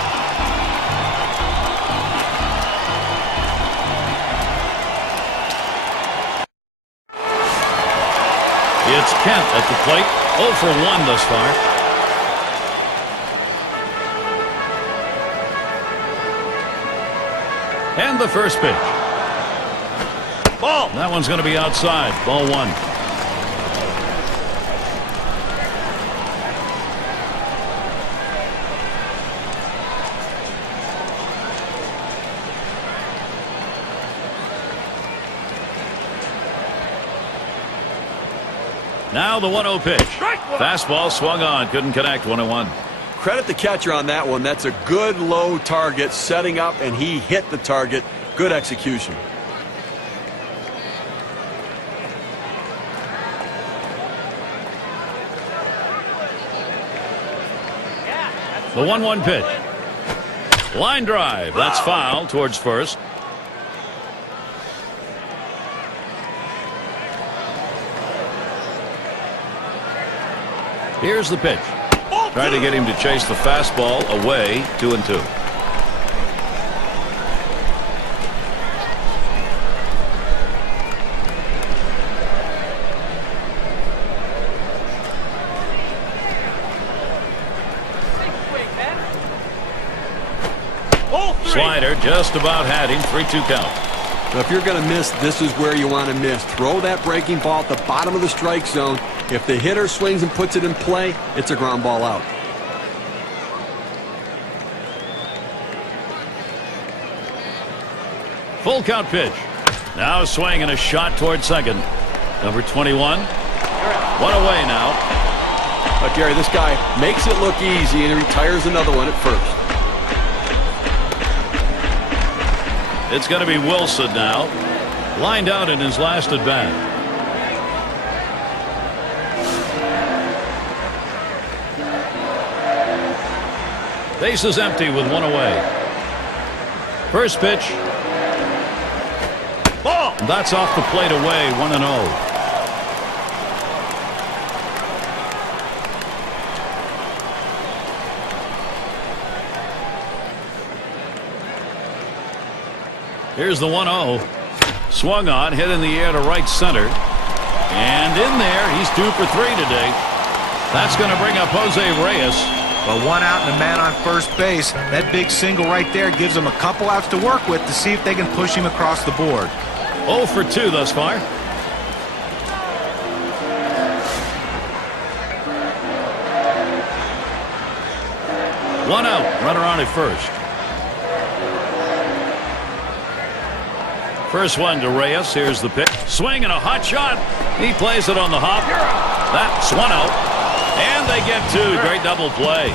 It's Kent at the plate. 0 for 1 thus far. And the first pitch. Ball. That one's going to be outside. Ball 1. Now the 1-0 pitch. Fastball swung on. Couldn't connect. 1-1. Credit the catcher on that one. That's a good low target setting up, and he hit the target. Good execution. The 1-1 pitch. Line drive. That's foul towards first. Here's the pitch. Trying to get him to chase the fastball away. 2-2. Slider just about had him. 3-2 count. Now, if you're going to miss, this is where you want to miss. Throw that breaking ball at the bottom of the strike zone. If the hitter swings and puts it in play, it's a ground ball out. Full count pitch. Now a swing and a shot toward second. Number 21. One away now. But Gary, this guy makes it look easy and he retires another one at first. It's going to be Wilson now. Lined out in his last at bat. Base is empty with one away. First pitch. Ball. That's off the plate away. 1-0. Here's the 1-0. Swung on, hit in the air to right center. And in there, he's 2 for 3 today. That's going to bring up Jose Reyes. Well, one out and a man on first base. That big single right there gives them a couple outs to work with to see if they can push him across the board. 0 for 2 thus far. One out, runner on at first. First one to Reyes. Here's the pitch. Swing and a hot shot. He plays it on the hop. That's one out. And they get 2. Great double play.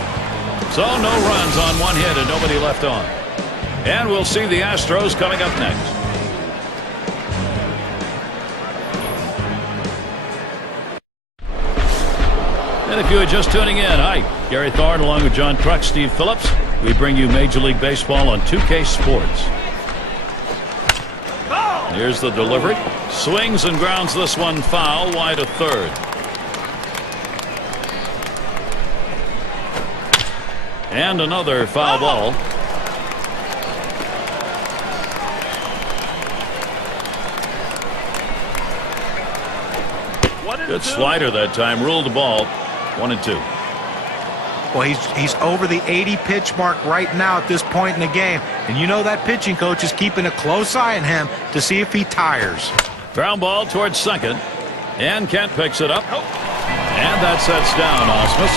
So no runs on one hit and nobody left on. And we'll see the Astros coming up next. And if you are just tuning in, hi, Gary Thorne along with John Truck, Steve Phillips. We bring you Major League Baseball on 2K Sports. Here's the delivery. Swings and grounds this one foul, wide of third. And another foul ball. Good slider that time. Ruled the ball. 1-2. Well, he's over the 80 pitch mark right now at this point in the game. And you know that pitching coach is keeping a close eye on him to see if he tires. Ground ball towards second. And Kent picks it up. And that sets down Osmus.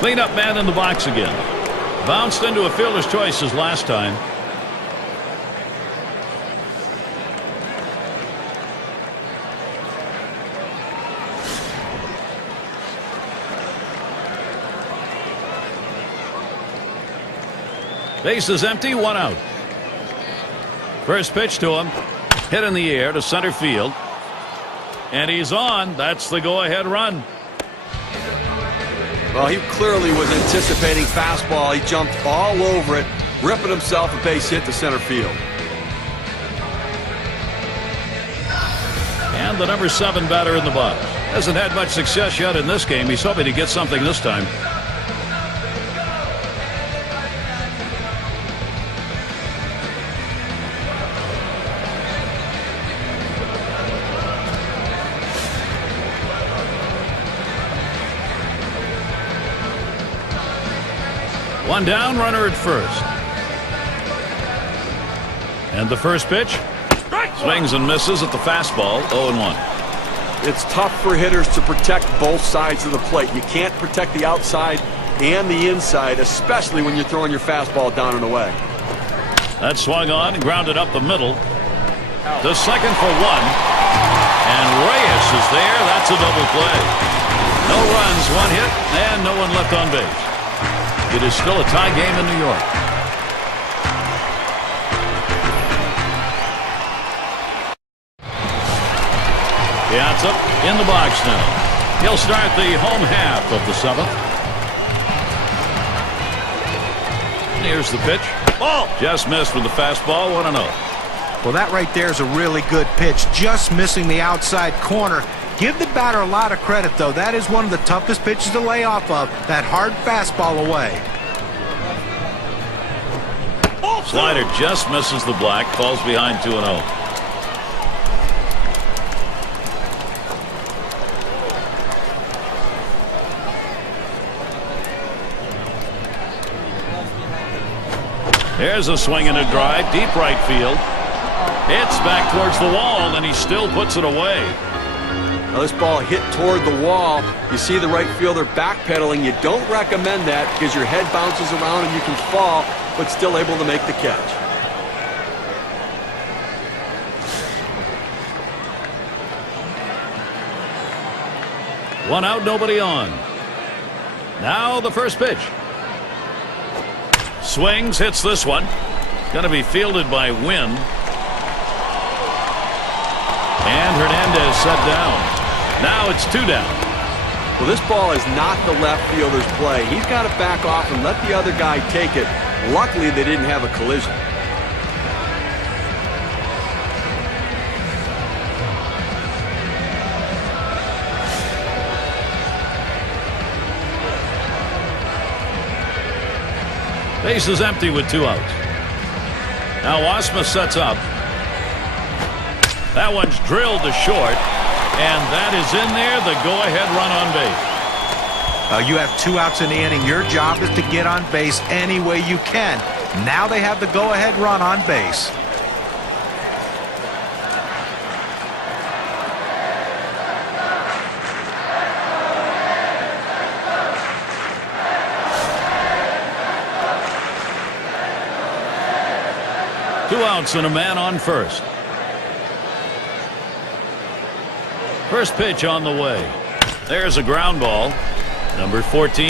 Cleanup man in the box again. Bounced into a fielder's choice as last time. Base is empty, one out. First pitch to him. Hit in the air to center field. And he's on. That's the go-ahead run. Well, he clearly was anticipating fastball. He jumped all over it, ripping himself a base hit to center field. And the number 7 batter in the box. Hasn't had much success yet in this game. He's hoping to get something this time. One down, runner at first. And the first pitch. Swings and misses at the fastball. 0-1. It's tough for hitters to protect both sides of the plate. You can't protect the outside and the inside, especially when you're throwing your fastball down and away. That swung on and grounded up the middle. To second for 1. And Reyes is there. That's a double play. No runs, 1 hit, and no one left on base. It is still a tie game in New York. Piazza in the box now. He'll start the home half of the 7th. Here's the pitch. Ball. Just missed with the fastball. 1-0. Well, that right there is a really good pitch. Just missing the outside corner. Give the batter a lot of credit, though. That is one of the toughest pitches to lay off of. That hard fastball away. Slider just misses the black. Falls behind 2-0. Here's a swing and a drive. Deep right field. It's back towards the wall, and he still puts it away. Now this ball hit toward the wall. You see the right fielder backpedaling. You don't recommend that because your head bounces around and you can fall, but still able to make the catch. One out, nobody on. Now the first pitch. Swings, hits this one. Going to be fielded by Wynn. And Hernandez set down. Now it's 2 down. Well, this ball is not the left fielder's play. He's got to back off and let the other guy take it. Luckily, they didn't have a collision. Base is empty with 2 outs. Now Osma sets up. That one's drilled to short, and that is in there, the go-ahead run on base. You have 2 outs in the inning. Your job is to get on base any way you can. Now they have the go-ahead run on base. Two outs and a man on first. First pitch on the way. There's a ground ball. Number 14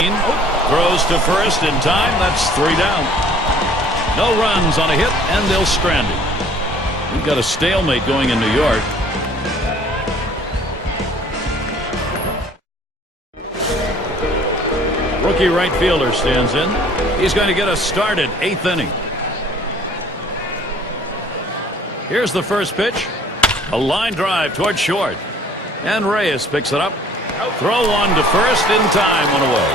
throws to first in time. That's 3 down. No runs on a hit, and they'll strand him. We've got a stalemate going in New York. Rookie right fielder stands in. He's going to get us started, 8th inning. Here's the first pitch. A line drive toward short. And Reyes picks it up. Throw one to first in time, one away.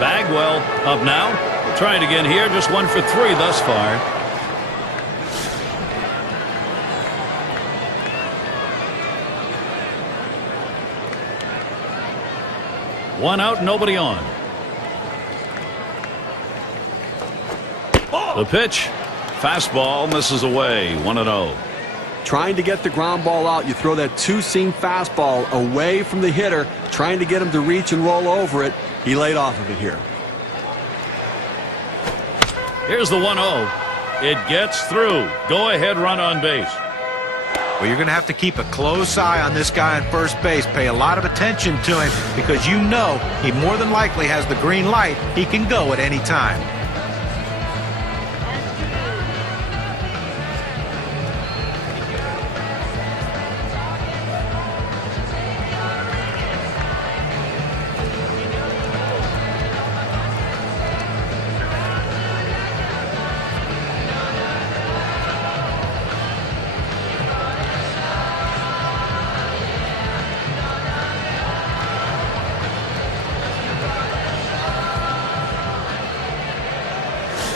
Bagwell up now. Trying again here. Just 1 for 3 thus far. One out, nobody on. The pitch. Fastball misses away. 1-0. Trying to get the ground ball out. You throw that 2-seam fastball away from the hitter, trying to get him to reach and roll over it. He laid off of it here. Here's the 1-0. It gets through. Go ahead run on base. Well, you're going to have to keep a close eye on this guy on first base. Pay a lot of attention to him because you know he more than likely has the green light. He can go at any time.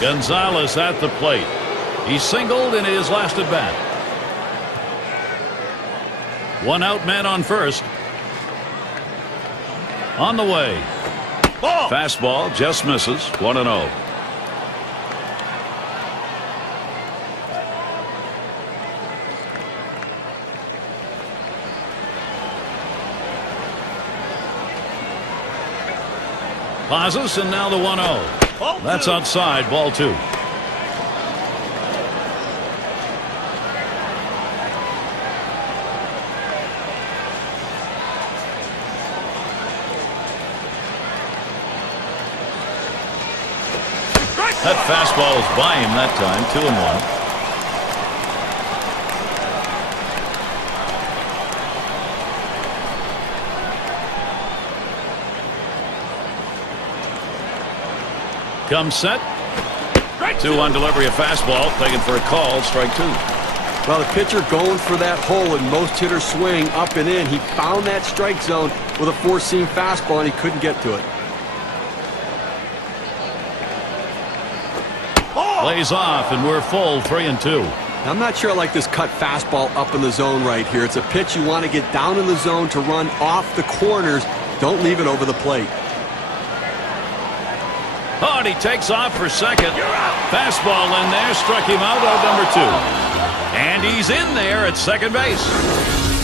Gonzalez at the plate. He singled in his last at bat. 1 out, man on first. On the way. Ball. Fastball just misses. 1-0. Pauses, and now the 1-0. That's outside, ball 2. That fastball is by him that time. 2-1. Comes set. 2-1 delivery of fastball. Taken for a call. Strike 2. Well, the pitcher going for that hole, and most hitters swing up and in. He found that strike zone with a 4-seam fastball, and he couldn't get to it. Lays off, and we're full. 3-2. I'm not sure I like this cut fastball up in the zone right here. It's a pitch you want to get down in the zone to run off the corners. Don't leave it over the plate. Oh, and he takes off for second. Fastball in there, struck him out number 2. And he's in there at second base.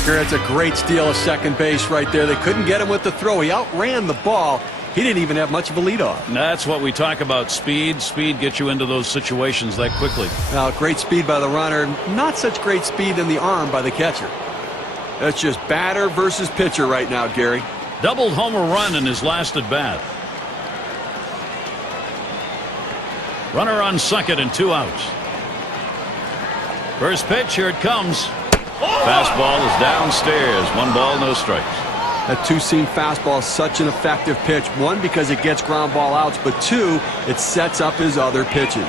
That's a great steal of second base right there. They couldn't get him with the throw. He outran the ball. He didn't even have much of a leadoff. That's what we talk about, speed. Speed gets you into those situations that quickly. Now, great speed by the runner. Not such great speed in the arm by the catcher. That's just batter versus pitcher right now, Gary. Doubled homer run in his last at bat. Runner on second and 2 outs. First pitch, here it comes. Fastball is downstairs. 1 ball, no strikes. That two-seam fastball is such an effective pitch. 1, because it gets ground ball outs, but 2, it sets up his other pitches.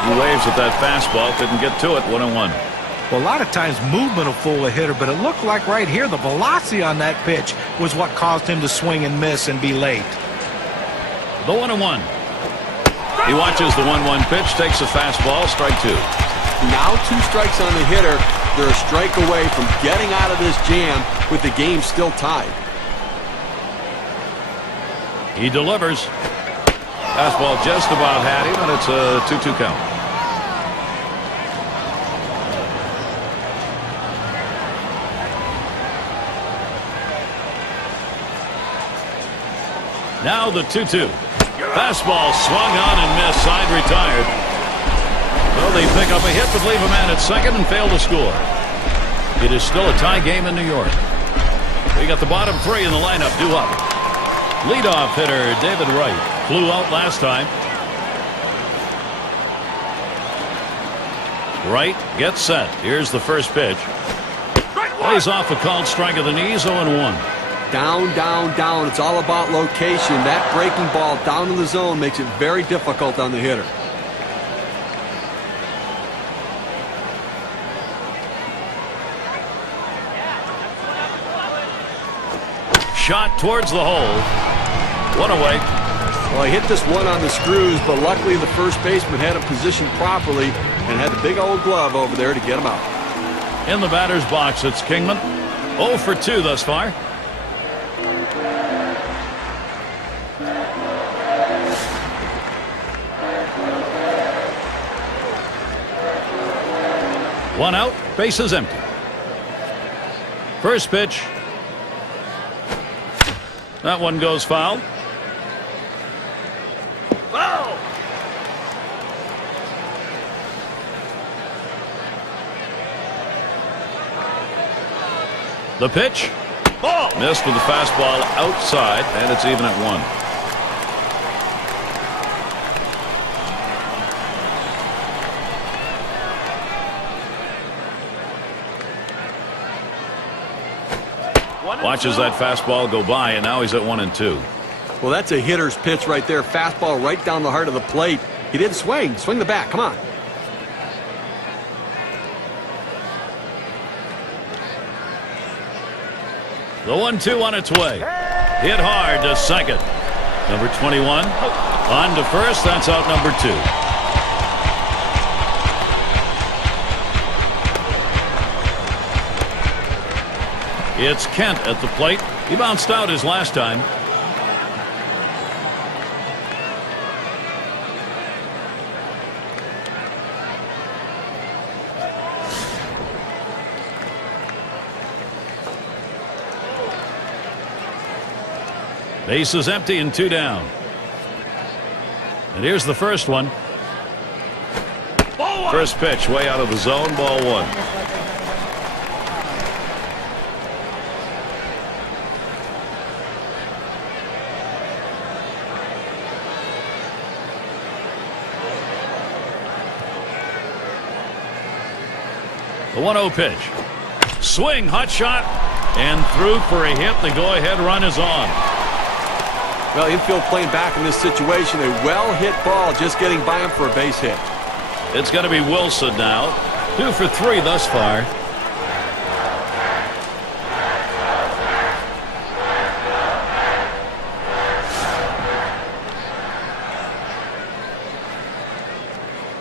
He waves at that fastball. Couldn't get to it. 1-1. Well, a lot of times movement will fool a hitter, but it looked like right here the velocity on that pitch was what caused him to swing and miss and be late. The 1-1. He watches the 1-1 pitch, takes a fastball, strike 2. Now 2 strikes on the hitter. They're a strike away from getting out of this jam with the game still tied. He delivers. Fastball just about had him, and it's a 2-2 count. Now the 2-2. Fastball swung on and missed. Side retired. So they pick up a hit but leave a man at second and fail to score. It is still a tie game in New York. We got the bottom 3 in the lineup due up. Leadoff hitter David Wright flew out last time. Wright gets set. Here's the first pitch. Plays off a called strike of the knees. 0-1. Down, down, down. It's all about location. That breaking ball down in the zone makes it very difficult on the hitter. Shot towards the hole. 1 away. Well, he hit this one on the screws, but luckily the first baseman had him positioned properly and had the big old glove over there to get him out. In the batter's box, it's Kingman. 0 for 2 thus far. One out, bases empty. First pitch. That one goes foul. Foul! The pitch. Ball! Missed with the fastball outside, and it's even at 1. Watches that fastball go by, and now he's at 1-2. Well, that's a hitter's pitch right there. Fastball right down the heart of the plate. He didn't swing. Swing the bat. Come on. The 1-2 on its way. Hit hard to second. Number 21 on to first. That's out number 2. It's Kent at the plate. He bounced out his last time. Base is empty and 2 down. And here's the first one. First pitch way out of the zone. Ball 1. The 1-0 pitch. Swing, hot shot, and through for a hit. The go-ahead run is on. Well, infield playing back in this situation. A well-hit ball just getting by him for a base hit. It's going to be Wilson now. 2 for 3 thus far.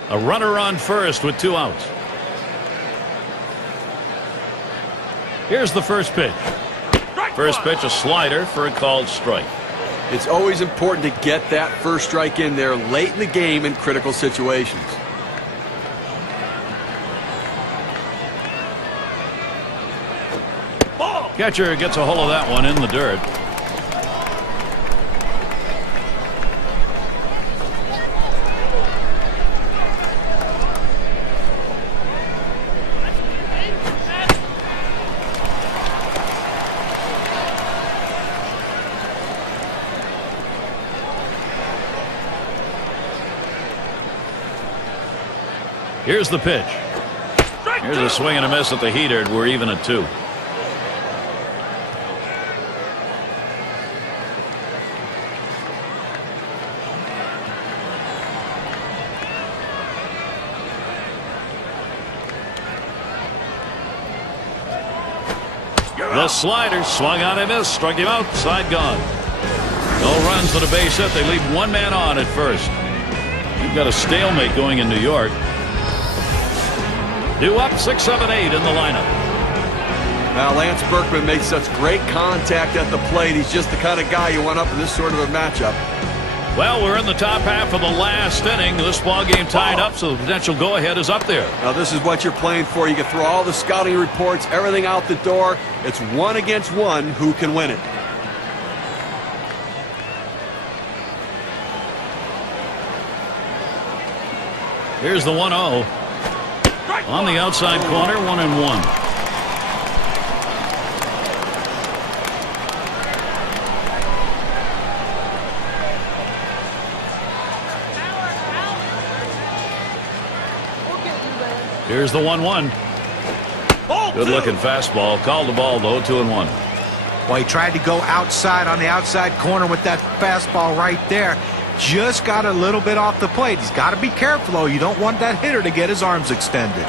A runner on first with 2 outs. Here's the first pitch. First pitch, a slider for a called strike. It's always important to get that first strike in there late in the game in critical situations. Catcher gets a hold of that one in the dirt. Here's the pitch. Here's a swing and a miss at the heater. We're even at 2. The slider swung on and missed. Struck him out. Side gone. No runs to the base hit. They leave one man on at first. You've got a stalemate going in New York. Due up 6-7-8 in the lineup. Now Lance Berkman made such great contact at the plate. He's just the kind of guy you want up in this sort of a matchup. Well, we're in the top half of the last inning. This ball game tied up, so the potential go-ahead is up there. Now this is what you're playing for. You can throw all the scouting reports, everything out the door. It's 1 against 1 who can win it. Here's the 1-0. On the outside corner, 1-1. Here's the 1-1. Good-looking fastball. Called the ball, though, 2-1. Well, he tried to go outside on the outside corner with that fastball right there. Just got a little bit off the plate. He's got to be careful, though. You don't want that hitter to get his arms extended.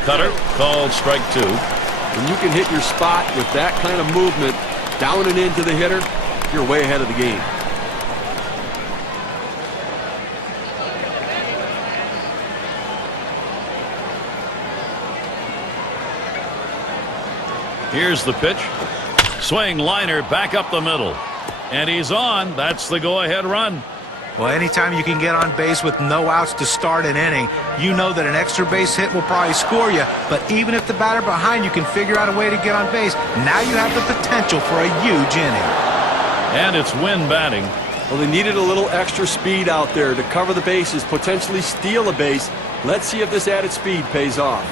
Cutter called strike 2. When you can hit your spot with that kind of movement down and into the hitter, you're way ahead of the game. Here's the pitch. Swing, liner, back up the middle. And he's on. That's the go-ahead run. Well, anytime you can get on base with no outs to start an inning, you know that an extra base hit will probably score you. But even if the batter behind you can figure out a way to get on base, now you have the potential for a huge inning. And it's Wynn batting. Well, they needed a little extra speed out there to cover the bases, potentially steal a base. Let's see if this added speed pays off.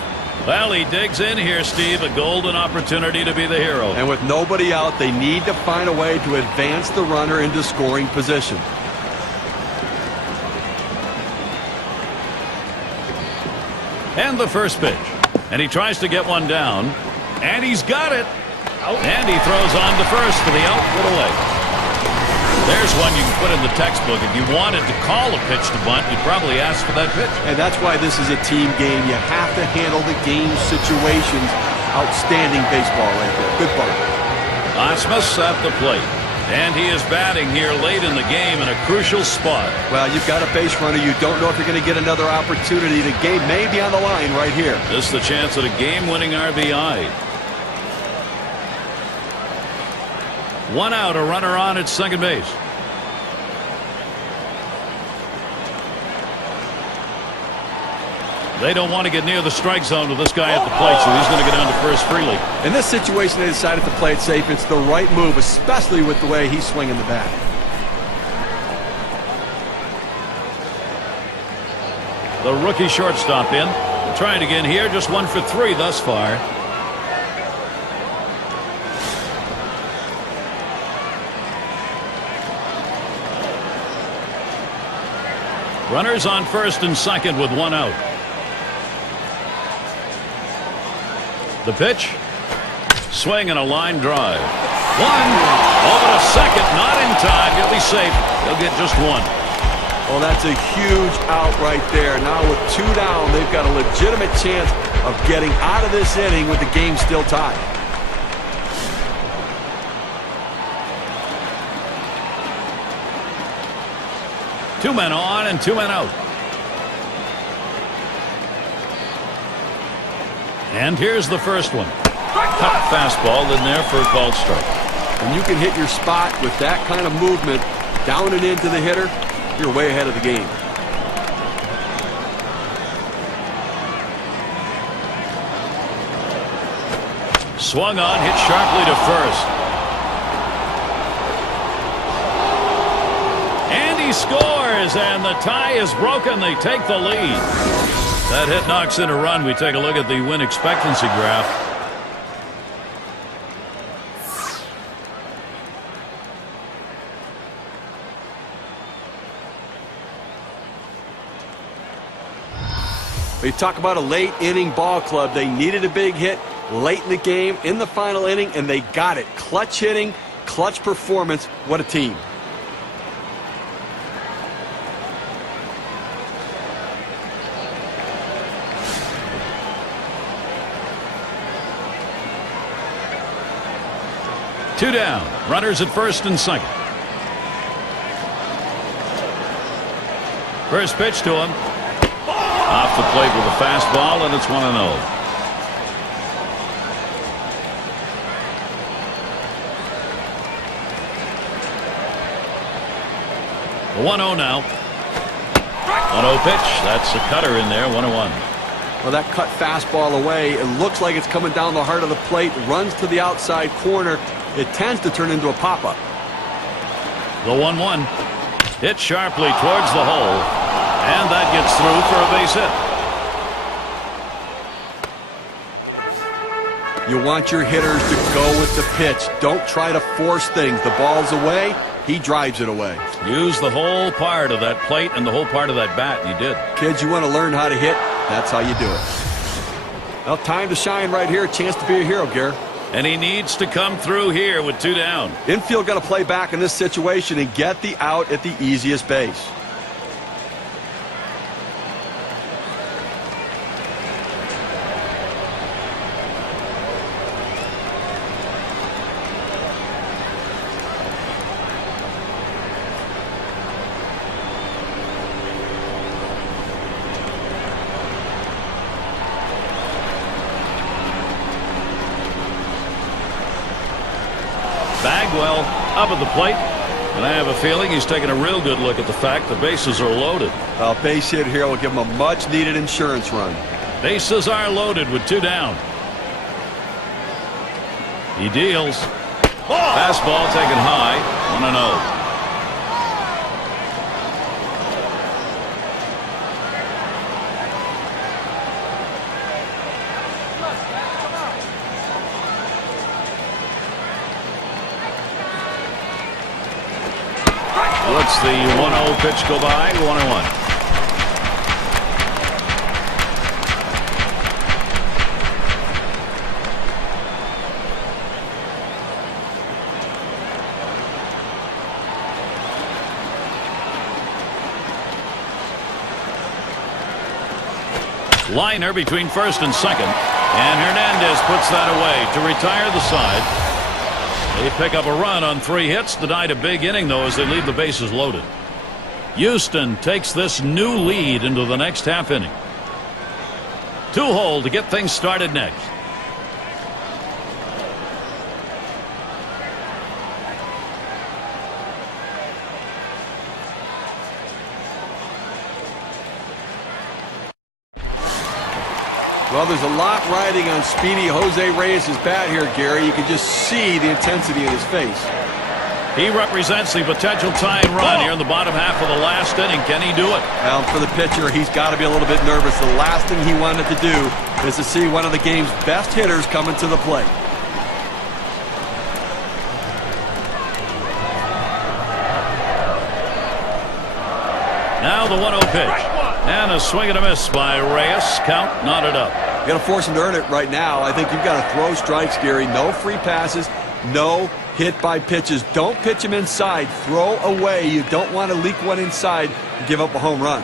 Well, he digs in here, Steve. A golden opportunity to be the hero. And with nobody out, they need to find a way to advance the runner into scoring position. And the first pitch. And he tries to get one down. And he's got it. And he throws on to first for the out. Put away. There's one you can put in the textbook. If you wanted to call a pitch to bunt, you'd probably ask for that pitch. And that's why this is a team game. You have to handle the game situations. Outstanding baseball right there. Good bunt. Osmus at the plate. And he is batting here late in the game in a crucial spot. Well, you've got a base runner. You don't know if you're going to get another opportunity. The game may be on the line right here. This is the chance at a game-winning RBI. 1 out, a runner on at second base. They don't want to get near the strike zone with this guy at the plate, so he's going to get down to first freely. In this situation, they decided to play it safe. It's the right move, especially with the way he's swinging the bat. The rookie shortstop in. Trying again here, just 1 for 3 thus far. Runners on first and second with 1 out. The pitch. Swing and a line drive. 1 over to second. Not in time. He'll be safe. He'll get just 1. Well, that's a huge out right there. Now with 2 down, they've got a legitimate chance of getting out of this inning with the game still tied. Two men on and 2 men out. And here's the first one. Cut fastball in there for a called strike. When you can hit your spot with that kind of movement down and into the hitter, you're way ahead of the game. Swung on, hit sharply to first. And he scores, and the tie is broken. They take the lead. That hit knocks in a run. We take a look at the win expectancy graph. You talk about a late inning ball club. They needed a big hit late in the game, in the final inning, and they got it. Clutch hitting, clutch performance. What a team. Two down. Runners at first and second. First pitch to him. Off the plate with a fastball, and it's 1-0. The 1-0 now. 1-0 pitch. That's a cutter in there. 1-1. Well, that cut fastball away. It looks like it's coming down the heart of the plate. Runs to the outside corner. It tends to turn into a pop-up. The 1-1. Hit sharply towards the hole. And that gets through for a base hit. You want your hitters to go with the pitch. Don't try to force things. The ball's away. He drives it away. Use the whole part of that plate and the whole part of that bat, and he did. Kids, you want to learn how to hit? That's how you do it. Well, time to shine right here. A chance to be a hero, Gare. And he needs to come through here with two down. Infield got to play back in this situation and get the out at the easiest base. Bagwell up at the plate, and I have a feeling he's taking a real good look at the fact the bases are loaded. A base hit here will give him a much-needed insurance run. Bases are loaded with two down. He deals. Fastball taken high. 1-0. Lets the 1-0 pitch go by. 1-1. Liner between first and second, and Hernandez puts that away to retire the side. They pick up a run on 3 hits, denied a big inning, though, as they leave the bases loaded. Houston takes this new lead into the next half inning. 2-hole to get things started next. Well, there's a lot riding on speedy Jose Reyes' bat here, Gary. You can just see the intensity in his face. He represents the potential tying run here in the bottom half of the last inning. Can he do it? Well, for the pitcher, he's got to be a little bit nervous. The last thing he wanted to do is to see one of the game's best hitters coming to the plate. Now the 1-0 pitch. And a swing and a miss by Reyes. Count knotted up. You got to force him to earn it right now. I think you've got to throw strikes, Gary. No free passes. No hit by pitches. Don't pitch him inside. Throw away. You don't want to leak one inside and give up a home run.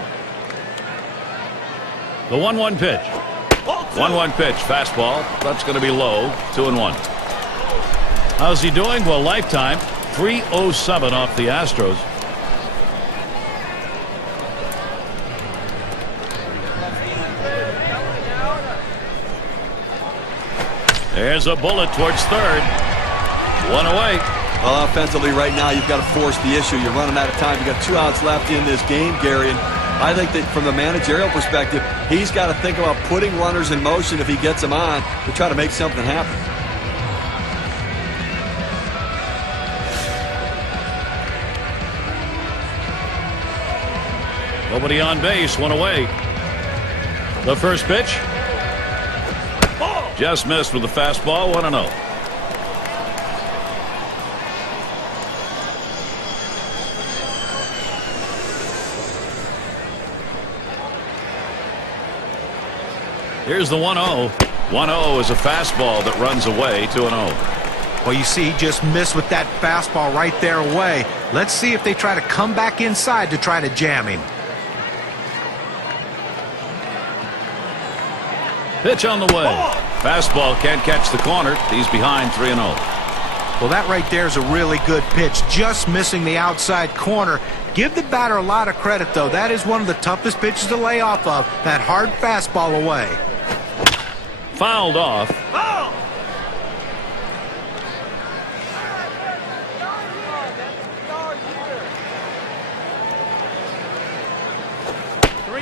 The 1-1 pitch. 1-1 pitch. Fastball. That's going to be low. 2-1. How's he doing? Well, lifetime. 307 off the Astros. There's a bullet towards third. One away. Well, offensively right now, you've got to force the issue. You're running out of time. You've got 2 outs left in this game, Gary. And I think that from the managerial perspective, he's got to think about putting runners in motion if he gets them on to try to make something happen. Nobody on base, one away. The first pitch. Just missed with the fastball, 1-0. Here's the 1-0. 1-0 is a fastball that runs away, 2-0. Well, you see, he just missed with that fastball right there away. Let's see if they try to come back inside to try to jam him. Pitch on the way. Fastball can't catch the corner. He's behind 3-0. Well, that right there is a really good pitch. Just missing the outside corner. Give the batter a lot of credit, though. That is one of the toughest pitches to lay off of. That hard fastball away. Fouled off.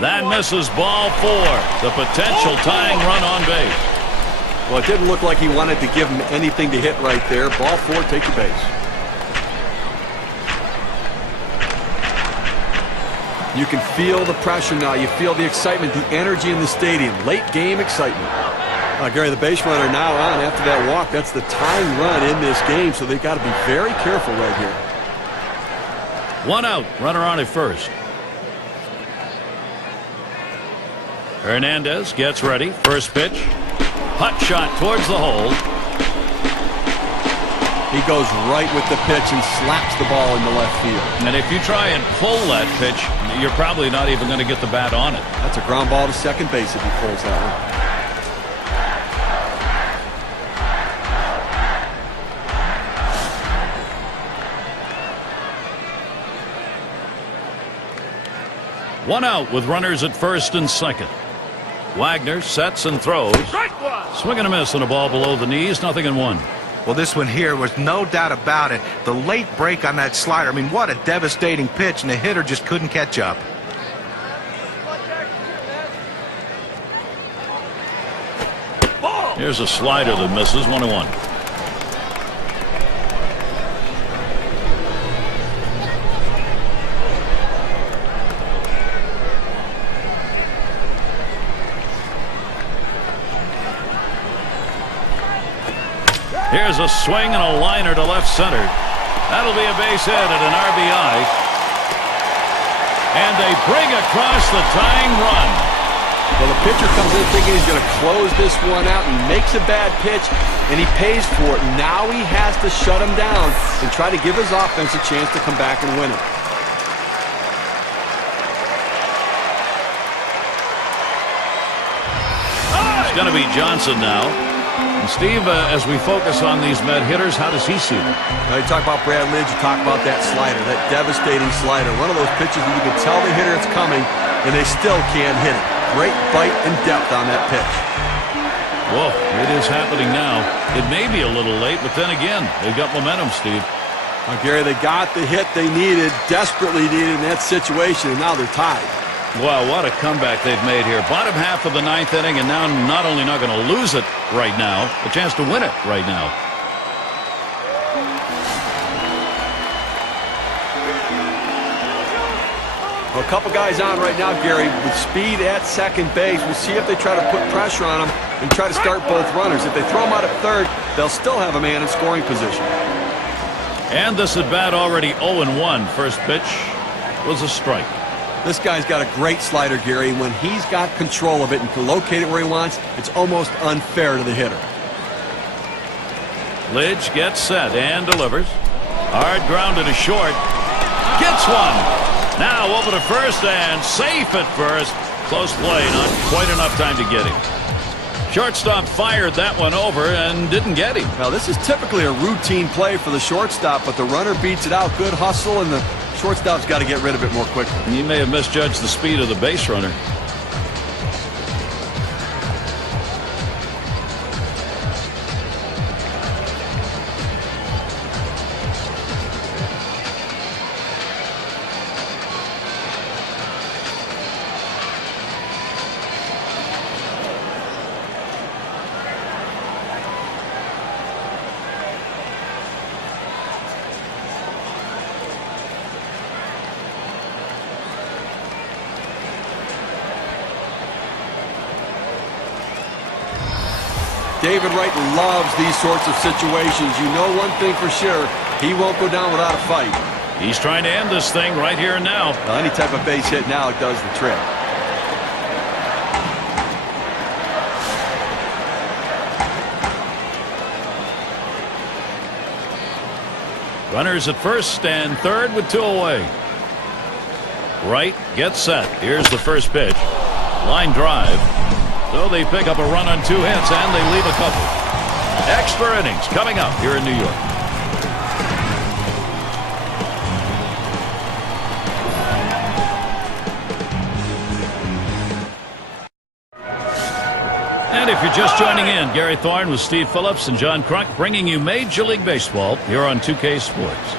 That misses, ball 4. The potential tying run on base. Well, it didn't look like he wanted to give him anything to hit right there. Ball 4, take the base. You can feel the pressure now. You feel the excitement, the energy in the stadium. Late game excitement. Gary, the base runner now on after that walk. That's the tying run in this game, so they've got to be very careful right here. 1 out. Runner on at first. Hernandez gets ready. First pitch. Hot shot towards the hole. He goes right with the pitch and slaps the ball into left field. And if you try and pull that pitch, you're probably not even going to get the bat on it. That's a ground ball to second base if he pulls that one. 1 out with runners at first and second. Wagner sets and throws. Swing and a miss on a ball below the knees. 0-1. Well, this one here was no doubt about it. The late break on that slider. I mean, what a devastating pitch, and the hitter just couldn't catch up. Here's a slider that misses. 1-1. Here's a swing and a liner to left center. That'll be a base hit and an RBI. And they bring across the tying run. Well, the pitcher comes in thinking he's going to close this one out and makes a bad pitch, and he pays for it. Now he has to shut him down and try to give his offense a chance to come back and win it. It's going to be Johnson now. And Steve, as we focus on these med hitters, how does he see them? Now, you talk about Brad Lidge, you talk about that slider, that devastating slider. One of those pitches that you can tell the hitter it's coming, and they still can't hit it. Great bite and depth on that pitch. Whoa, it is happening now. It may be a little late, but then again, they've got momentum, Steve. Well, Gary, they got the hit they needed, desperately needed in that situation, and now they're tied. Wow, what a comeback they've made here. Bottom half of the 9th inning, and now not only not going to lose it right now, a chance to win it right now. Well, a couple guys on right now, Gary, with speed at second base. We'll see if they try to put pressure on them and try to start both runners. If they throw them out at third, they'll still have a man in scoring position. And this at bat already 0-1. First pitch was a strike. This guy's got a great slider, Gary. When he's got control of it and can locate it where he wants, it's almost unfair to the hitter. Lidge gets set and delivers. Hard grounded to short. Gets one. Now over to first and safe at first. Close play. Not quite enough time to get him. Shortstop fired that one over and didn't get him. Now, this is typically a routine play for the shortstop, but the runner beats it out. Good hustle, and the shortstop's got to get rid of it more quickly. He may have misjudged the speed of the base runner. David Wright loves these sorts of situations. You know one thing for sure, he won't go down without a fight. He's trying to end this thing right here and now. Well, any type of base hit now does the trick. Runners at first and third with 2 away. Wright gets set. Here's the first pitch. Line drive. So they pick up a run on 2 hits and they leave a couple. Extra innings coming up here in New York. And if you're just joining in, Gary Thorne with Steve Phillips and John Crunk bringing you Major League Baseball here on 2K Sports.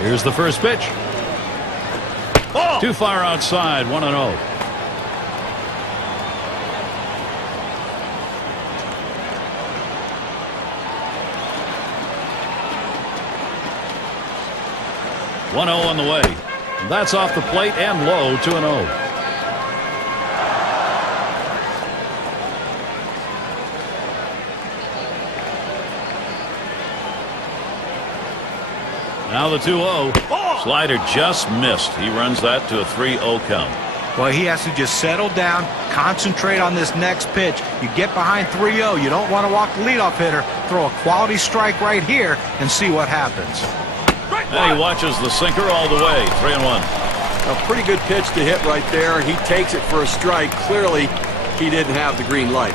Here's the first pitch. Too far outside, 1-0. On the way. That's off the plate and low, 2-0. Now the 2-0. Slider just missed. He runs that to a 3-0 count. Well, he has to just settle down, concentrate on this next pitch. You get behind 3-0, you don't want to walk the leadoff hitter. Throw a quality strike right here and see what happens. And he watches the sinker all the way. 3-1. A pretty good pitch to hit right there. He takes it for a strike. Clearly, he didn't have the green light.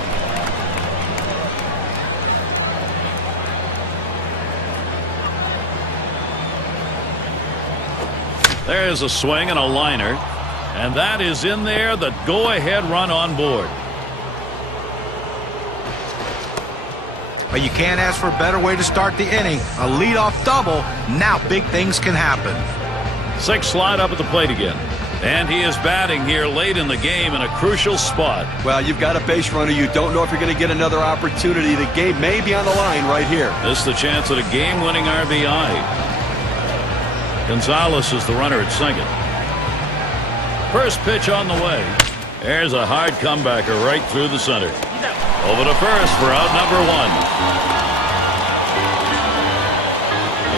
There's a swing and a liner. And that is in there, the go-ahead run on board. But you can't ask for a better way to start the inning. A leadoff double. Now big things can happen. 6 slide up at the plate again. And he is batting here late in the game in a crucial spot. Well, you've got a base runner. You don't know if you're going to get another opportunity. The game may be on the line right here. This is the chance at a game-winning RBI. Gonzalez is the runner at second. First pitch on the way. There's a hard comebacker right through the center. Over to first for out number 1.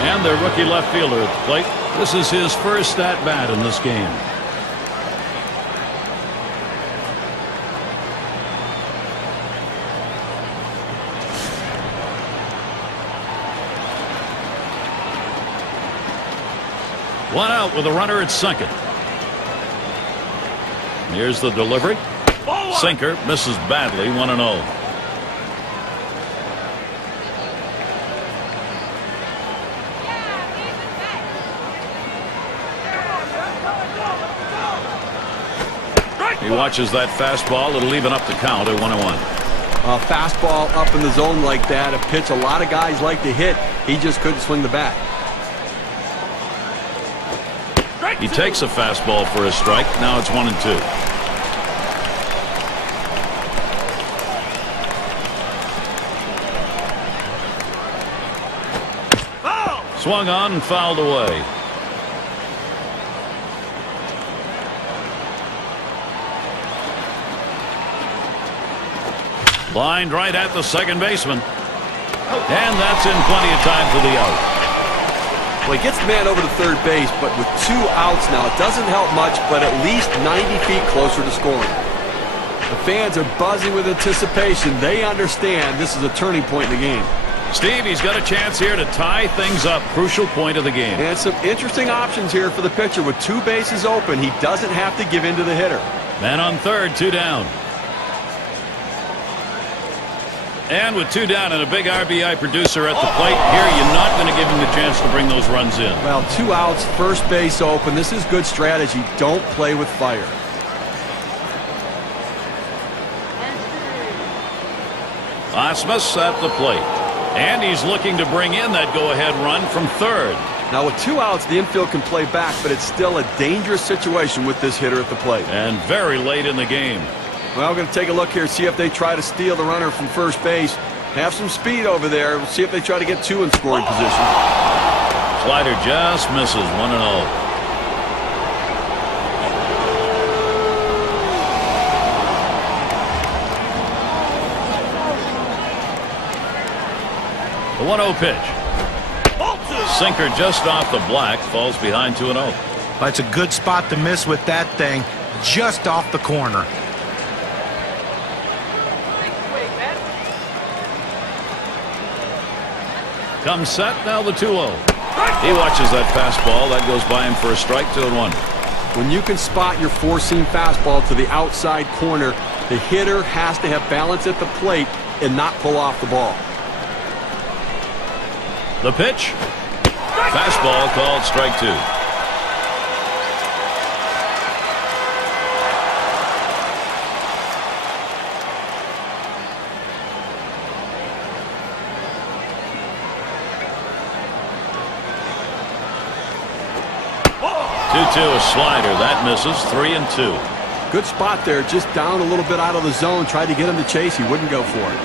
And their rookie left fielder at the plate. This is his first at-bat in this game. One out with a runner at second. Here's the delivery. Sinker misses badly, 1-0. He watches that fastball. It'll even up the count at 1-1. A fastball up in the zone like that, a pitch a lot of guys like to hit. He just couldn't swing the bat. He takes a fastball for a strike. Now it's 1-2. Swung on and fouled away. Lined right at the second baseman. And that's in plenty of time for the out. Well, he gets the man over to third base, but with 2 outs now, it doesn't help much, but at least 90 feet closer to scoring. The fans are buzzing with anticipation. They understand this is a turning point in the game. Steve, he's got a chance here to tie things up. Crucial point of the game. And some interesting options here for the pitcher. With 2 bases open, he doesn't have to give in to the hitter. Man on third, 2 down. And with 2 down and a big RBI producer at the plate, here you're not going to give him the chance to bring those runs in. Well, 2 outs, first base open. This is good strategy. Don't play with fire. Osmus at the plate. And he's looking to bring in that go-ahead run from third. Now, with 2 outs, the infield can play back, but it's still a dangerous situation with this hitter at the plate. And very late in the game. Well, we're going to take a look here, see if they try to steal the runner from first base. Have some speed over there. We'll see if they try to get 2 in scoring position. Slider just misses, 1-0. The 1-0 pitch. Sinker just off the black, falls behind 2-0. That's a good spot to miss with that thing, just off the corner. Comes set, now the 2-0. He watches that fastball. That goes by him for a strike, 2-1. When you can spot your four-seam fastball to the outside corner, the hitter has to have balance at the plate and not pull off the ball. The pitch. Fastball called strike 2. A slider that misses. 3-2. Good spot there, just down a little bit out of the zone. Tried to get him to chase. He wouldn't go for it.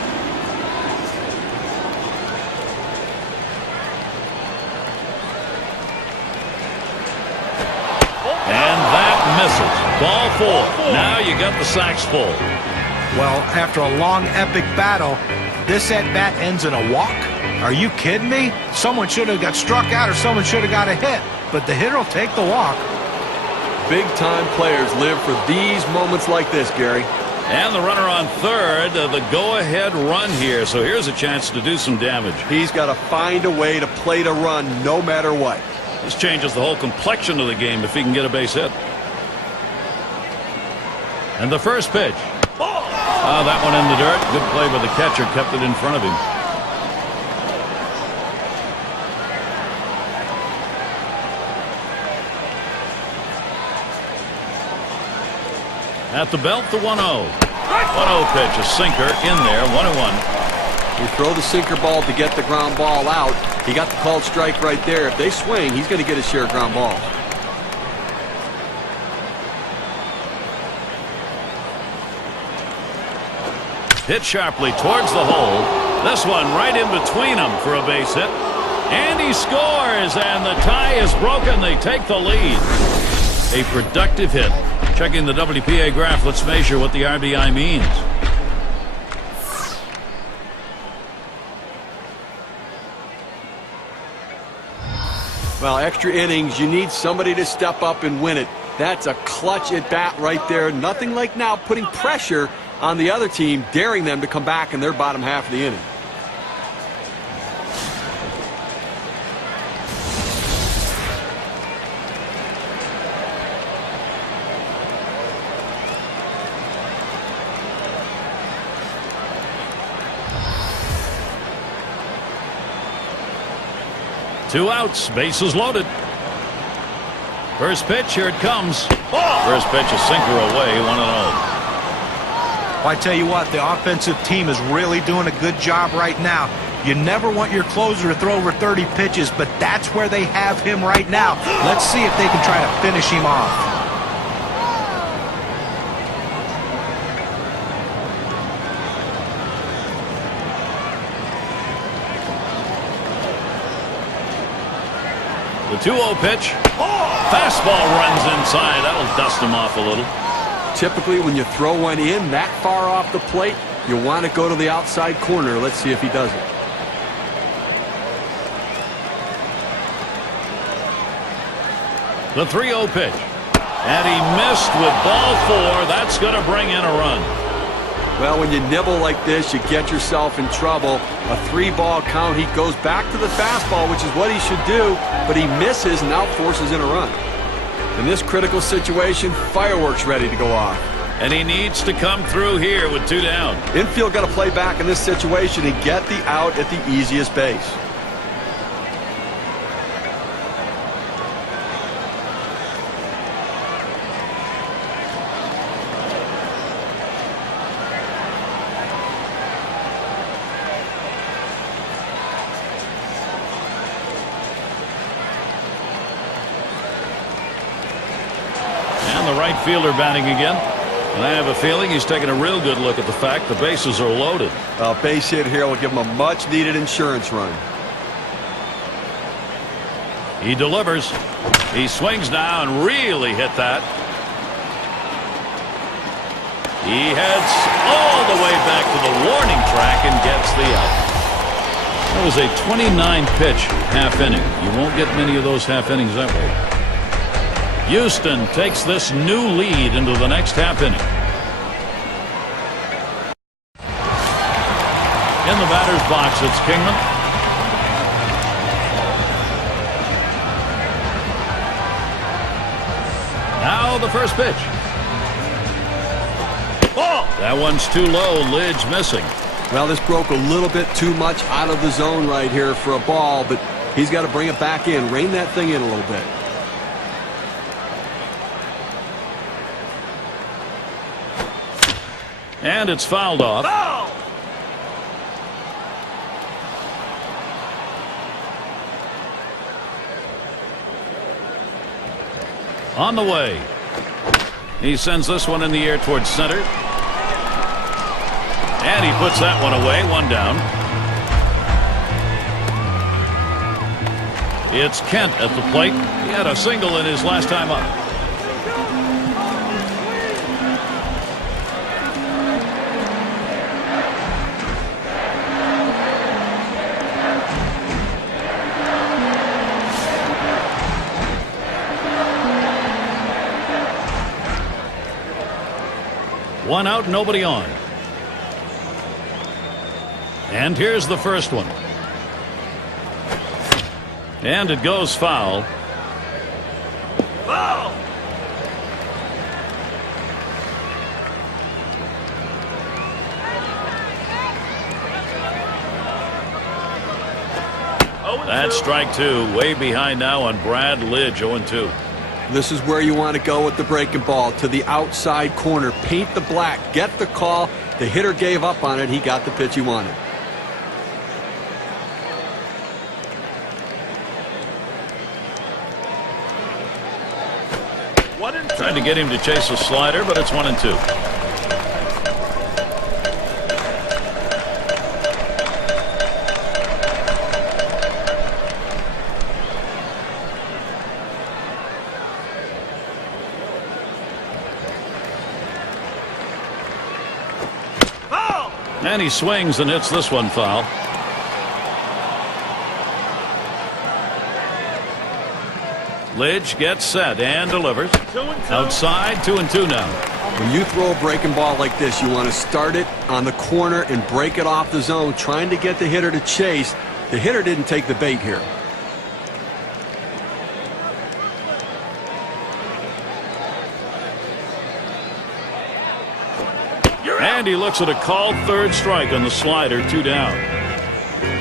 And that misses. Ball 4. Now you got the sacks full. Well, after a long epic battle, this at-bat ends in a walk? Are you kidding me? Someone should have got struck out or someone should have got a hit, but the hitter will take the walk. Big-time players live for these moments like this, Gary. And the runner on third, the go-ahead run here. So here's a chance to do some damage. He's got to find a way to play to run no matter what. This changes the whole complexion of the game if he can get a base hit. And the first pitch. Oh, that one in the dirt. Good play by the catcher. Kept it in front of him. At the belt, the 1-0. 1-0 pitch, a sinker in there, 1-1. You throw the sinker ball to get the ground ball out. He got the called strike right there. If they swing, he's going to get his share of ground balls. Hit sharply towards the hole. This one right in between them for a base hit. And he scores, and the tie is broken. They take the lead. A productive hit. Checking the WPA graph, let's measure what the RBI means. Well, extra innings, you need somebody to step up and win it. That's a clutch at bat right there. Nothing like now putting pressure on the other team, daring them to come back in their bottom half of the inning. Two outs, bases loaded. First pitch, here it comes. First pitch, a sinker away, 1-0. Well, I tell you what, the offensive team is really doing a good job right now. You never want your closer to throw over 30 pitches, but that's where they have him right now. Let's see if they can try to finish him off. The 2-0 pitch. Fastball runs inside. That'll dust him off a little. Typically, when you throw one in that far off the plate, you want to go to the outside corner. Let's see if he does it. The 3-0 pitch. And he missed with ball 4. That's going to bring in a run. Well, when you nibble like this, you get yourself in trouble. A 3-ball count. He goes back to the fastball, which is what he should do, but he misses and now forces in a run. In this critical situation, fireworks ready to go off. And he needs to come through here with 2 down. Infield got to play back in this situation and get the out at the easiest base. Right fielder batting again, and I have a feeling he's taking a real good look at the fact the bases are loaded. A base hit here will give him a much-needed insurance run. He delivers. He swings now and really hit that. He heads all the way back to the warning track and gets the out. That was a 29-pitch half inning. You won't get many of those half innings that way. Houston takes this new lead into the next half inning. In the batter's box, it's Kingman. Now the first pitch. Ball. That one's too low. Lidge missing. Well, this broke a little bit too much out of the zone right here for a ball, but he's got to bring it back in, rein that thing in a little bit. And it's fouled off. Foul! On the way. He sends this one in the air towards center. And he puts that one away. One down. It's Kent at the plate. He had a single in his last time up. One out, nobody on. And here's the first one. And it goes foul. Foul! That's strike two. Way behind now on Brad Lidge, 0-2. This is where you want to go with the breaking ball, to the outside corner. Paint the black. Get the call. The hitter gave up on it. He got the pitch he wanted. Trying to get him to chase a slider, but it's 1-2. And he swings and hits this one foul. Lidge gets set and delivers. Outside, 2-2 now. When you throw a breaking ball like this, you want to start it on the corner and break it off the zone, trying to get the hitter to chase. The hitter didn't take the bait here. And he looks at a called third strike on the slider, 2 down.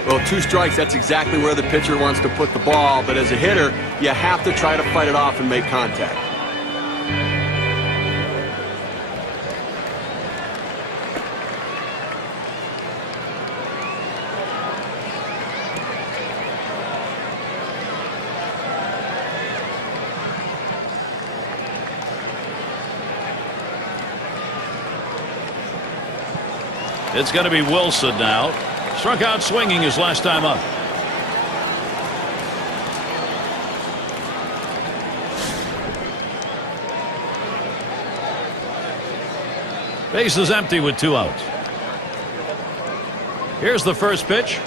Well, 2 strikes, that's exactly where the pitcher wants to put the ball. But as a hitter, you have to try to fight it off and make contact. It's going to be Wilson now. Struck out swinging his last time up. Base is empty with 2 outs. Here's the first pitch.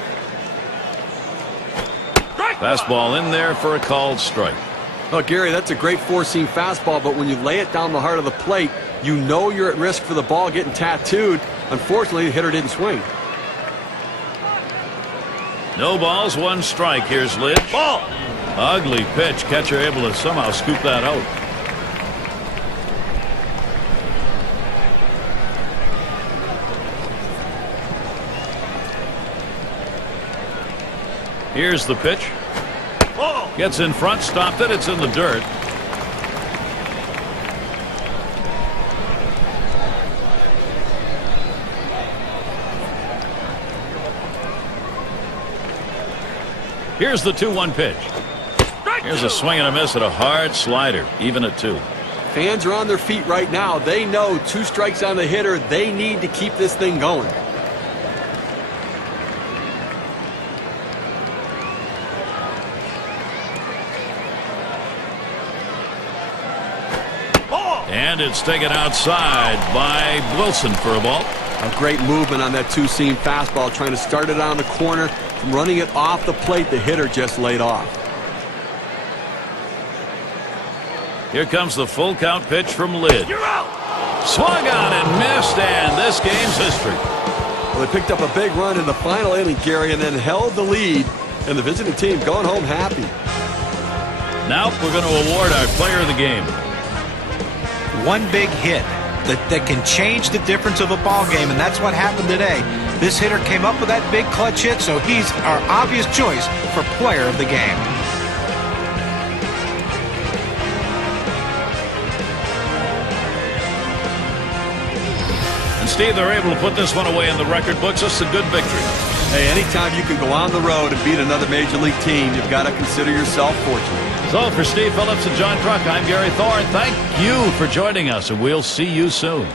Fastball in there for a called strike. Oh, Gary, that's a great four-seam fastball, but when you lay it down the heart of the plate, you know you're at risk for the ball getting tattooed. Unfortunately, the hitter didn't swing. No balls, 1 strike. Here's Lidge. Ball. Ugly pitch. Catcher able to somehow scoop that out. Here's the pitch. Ball. Gets in front, stopped it. It's in the dirt. Here's the 2-1 pitch. Here's a swing and a miss at a hard slider, even at 2. Fans are on their feet right now. They know 2 strikes on the hitter. They need to keep this thing going. And it's taken outside by Wilson for a ball. A great movement on that 2-seam fastball, trying to start it on the corner, from running it off the plate the hitter just laid off. Here comes the full count pitch from Lid. You're out. Swung on and missed, and this game's history. Well, they picked up a big run in the final inning, Gary, and then held the lead, and the visiting team going home happy. Now we're going to award our player of the game. One big hit that can change the difference of a ball game, and that's what happened today. This hitter came up with that big clutch hit, so he's our obvious choice for player of the game. And Steve, they're able to put this one away in the record books. This is a good victory. Hey, anytime you can go on the road and beat another major league team, you've got to consider yourself fortunate. So for Steve Phillips and John Kruk, I'm Gary Thorne. Thank you for joining us, and we'll see you soon.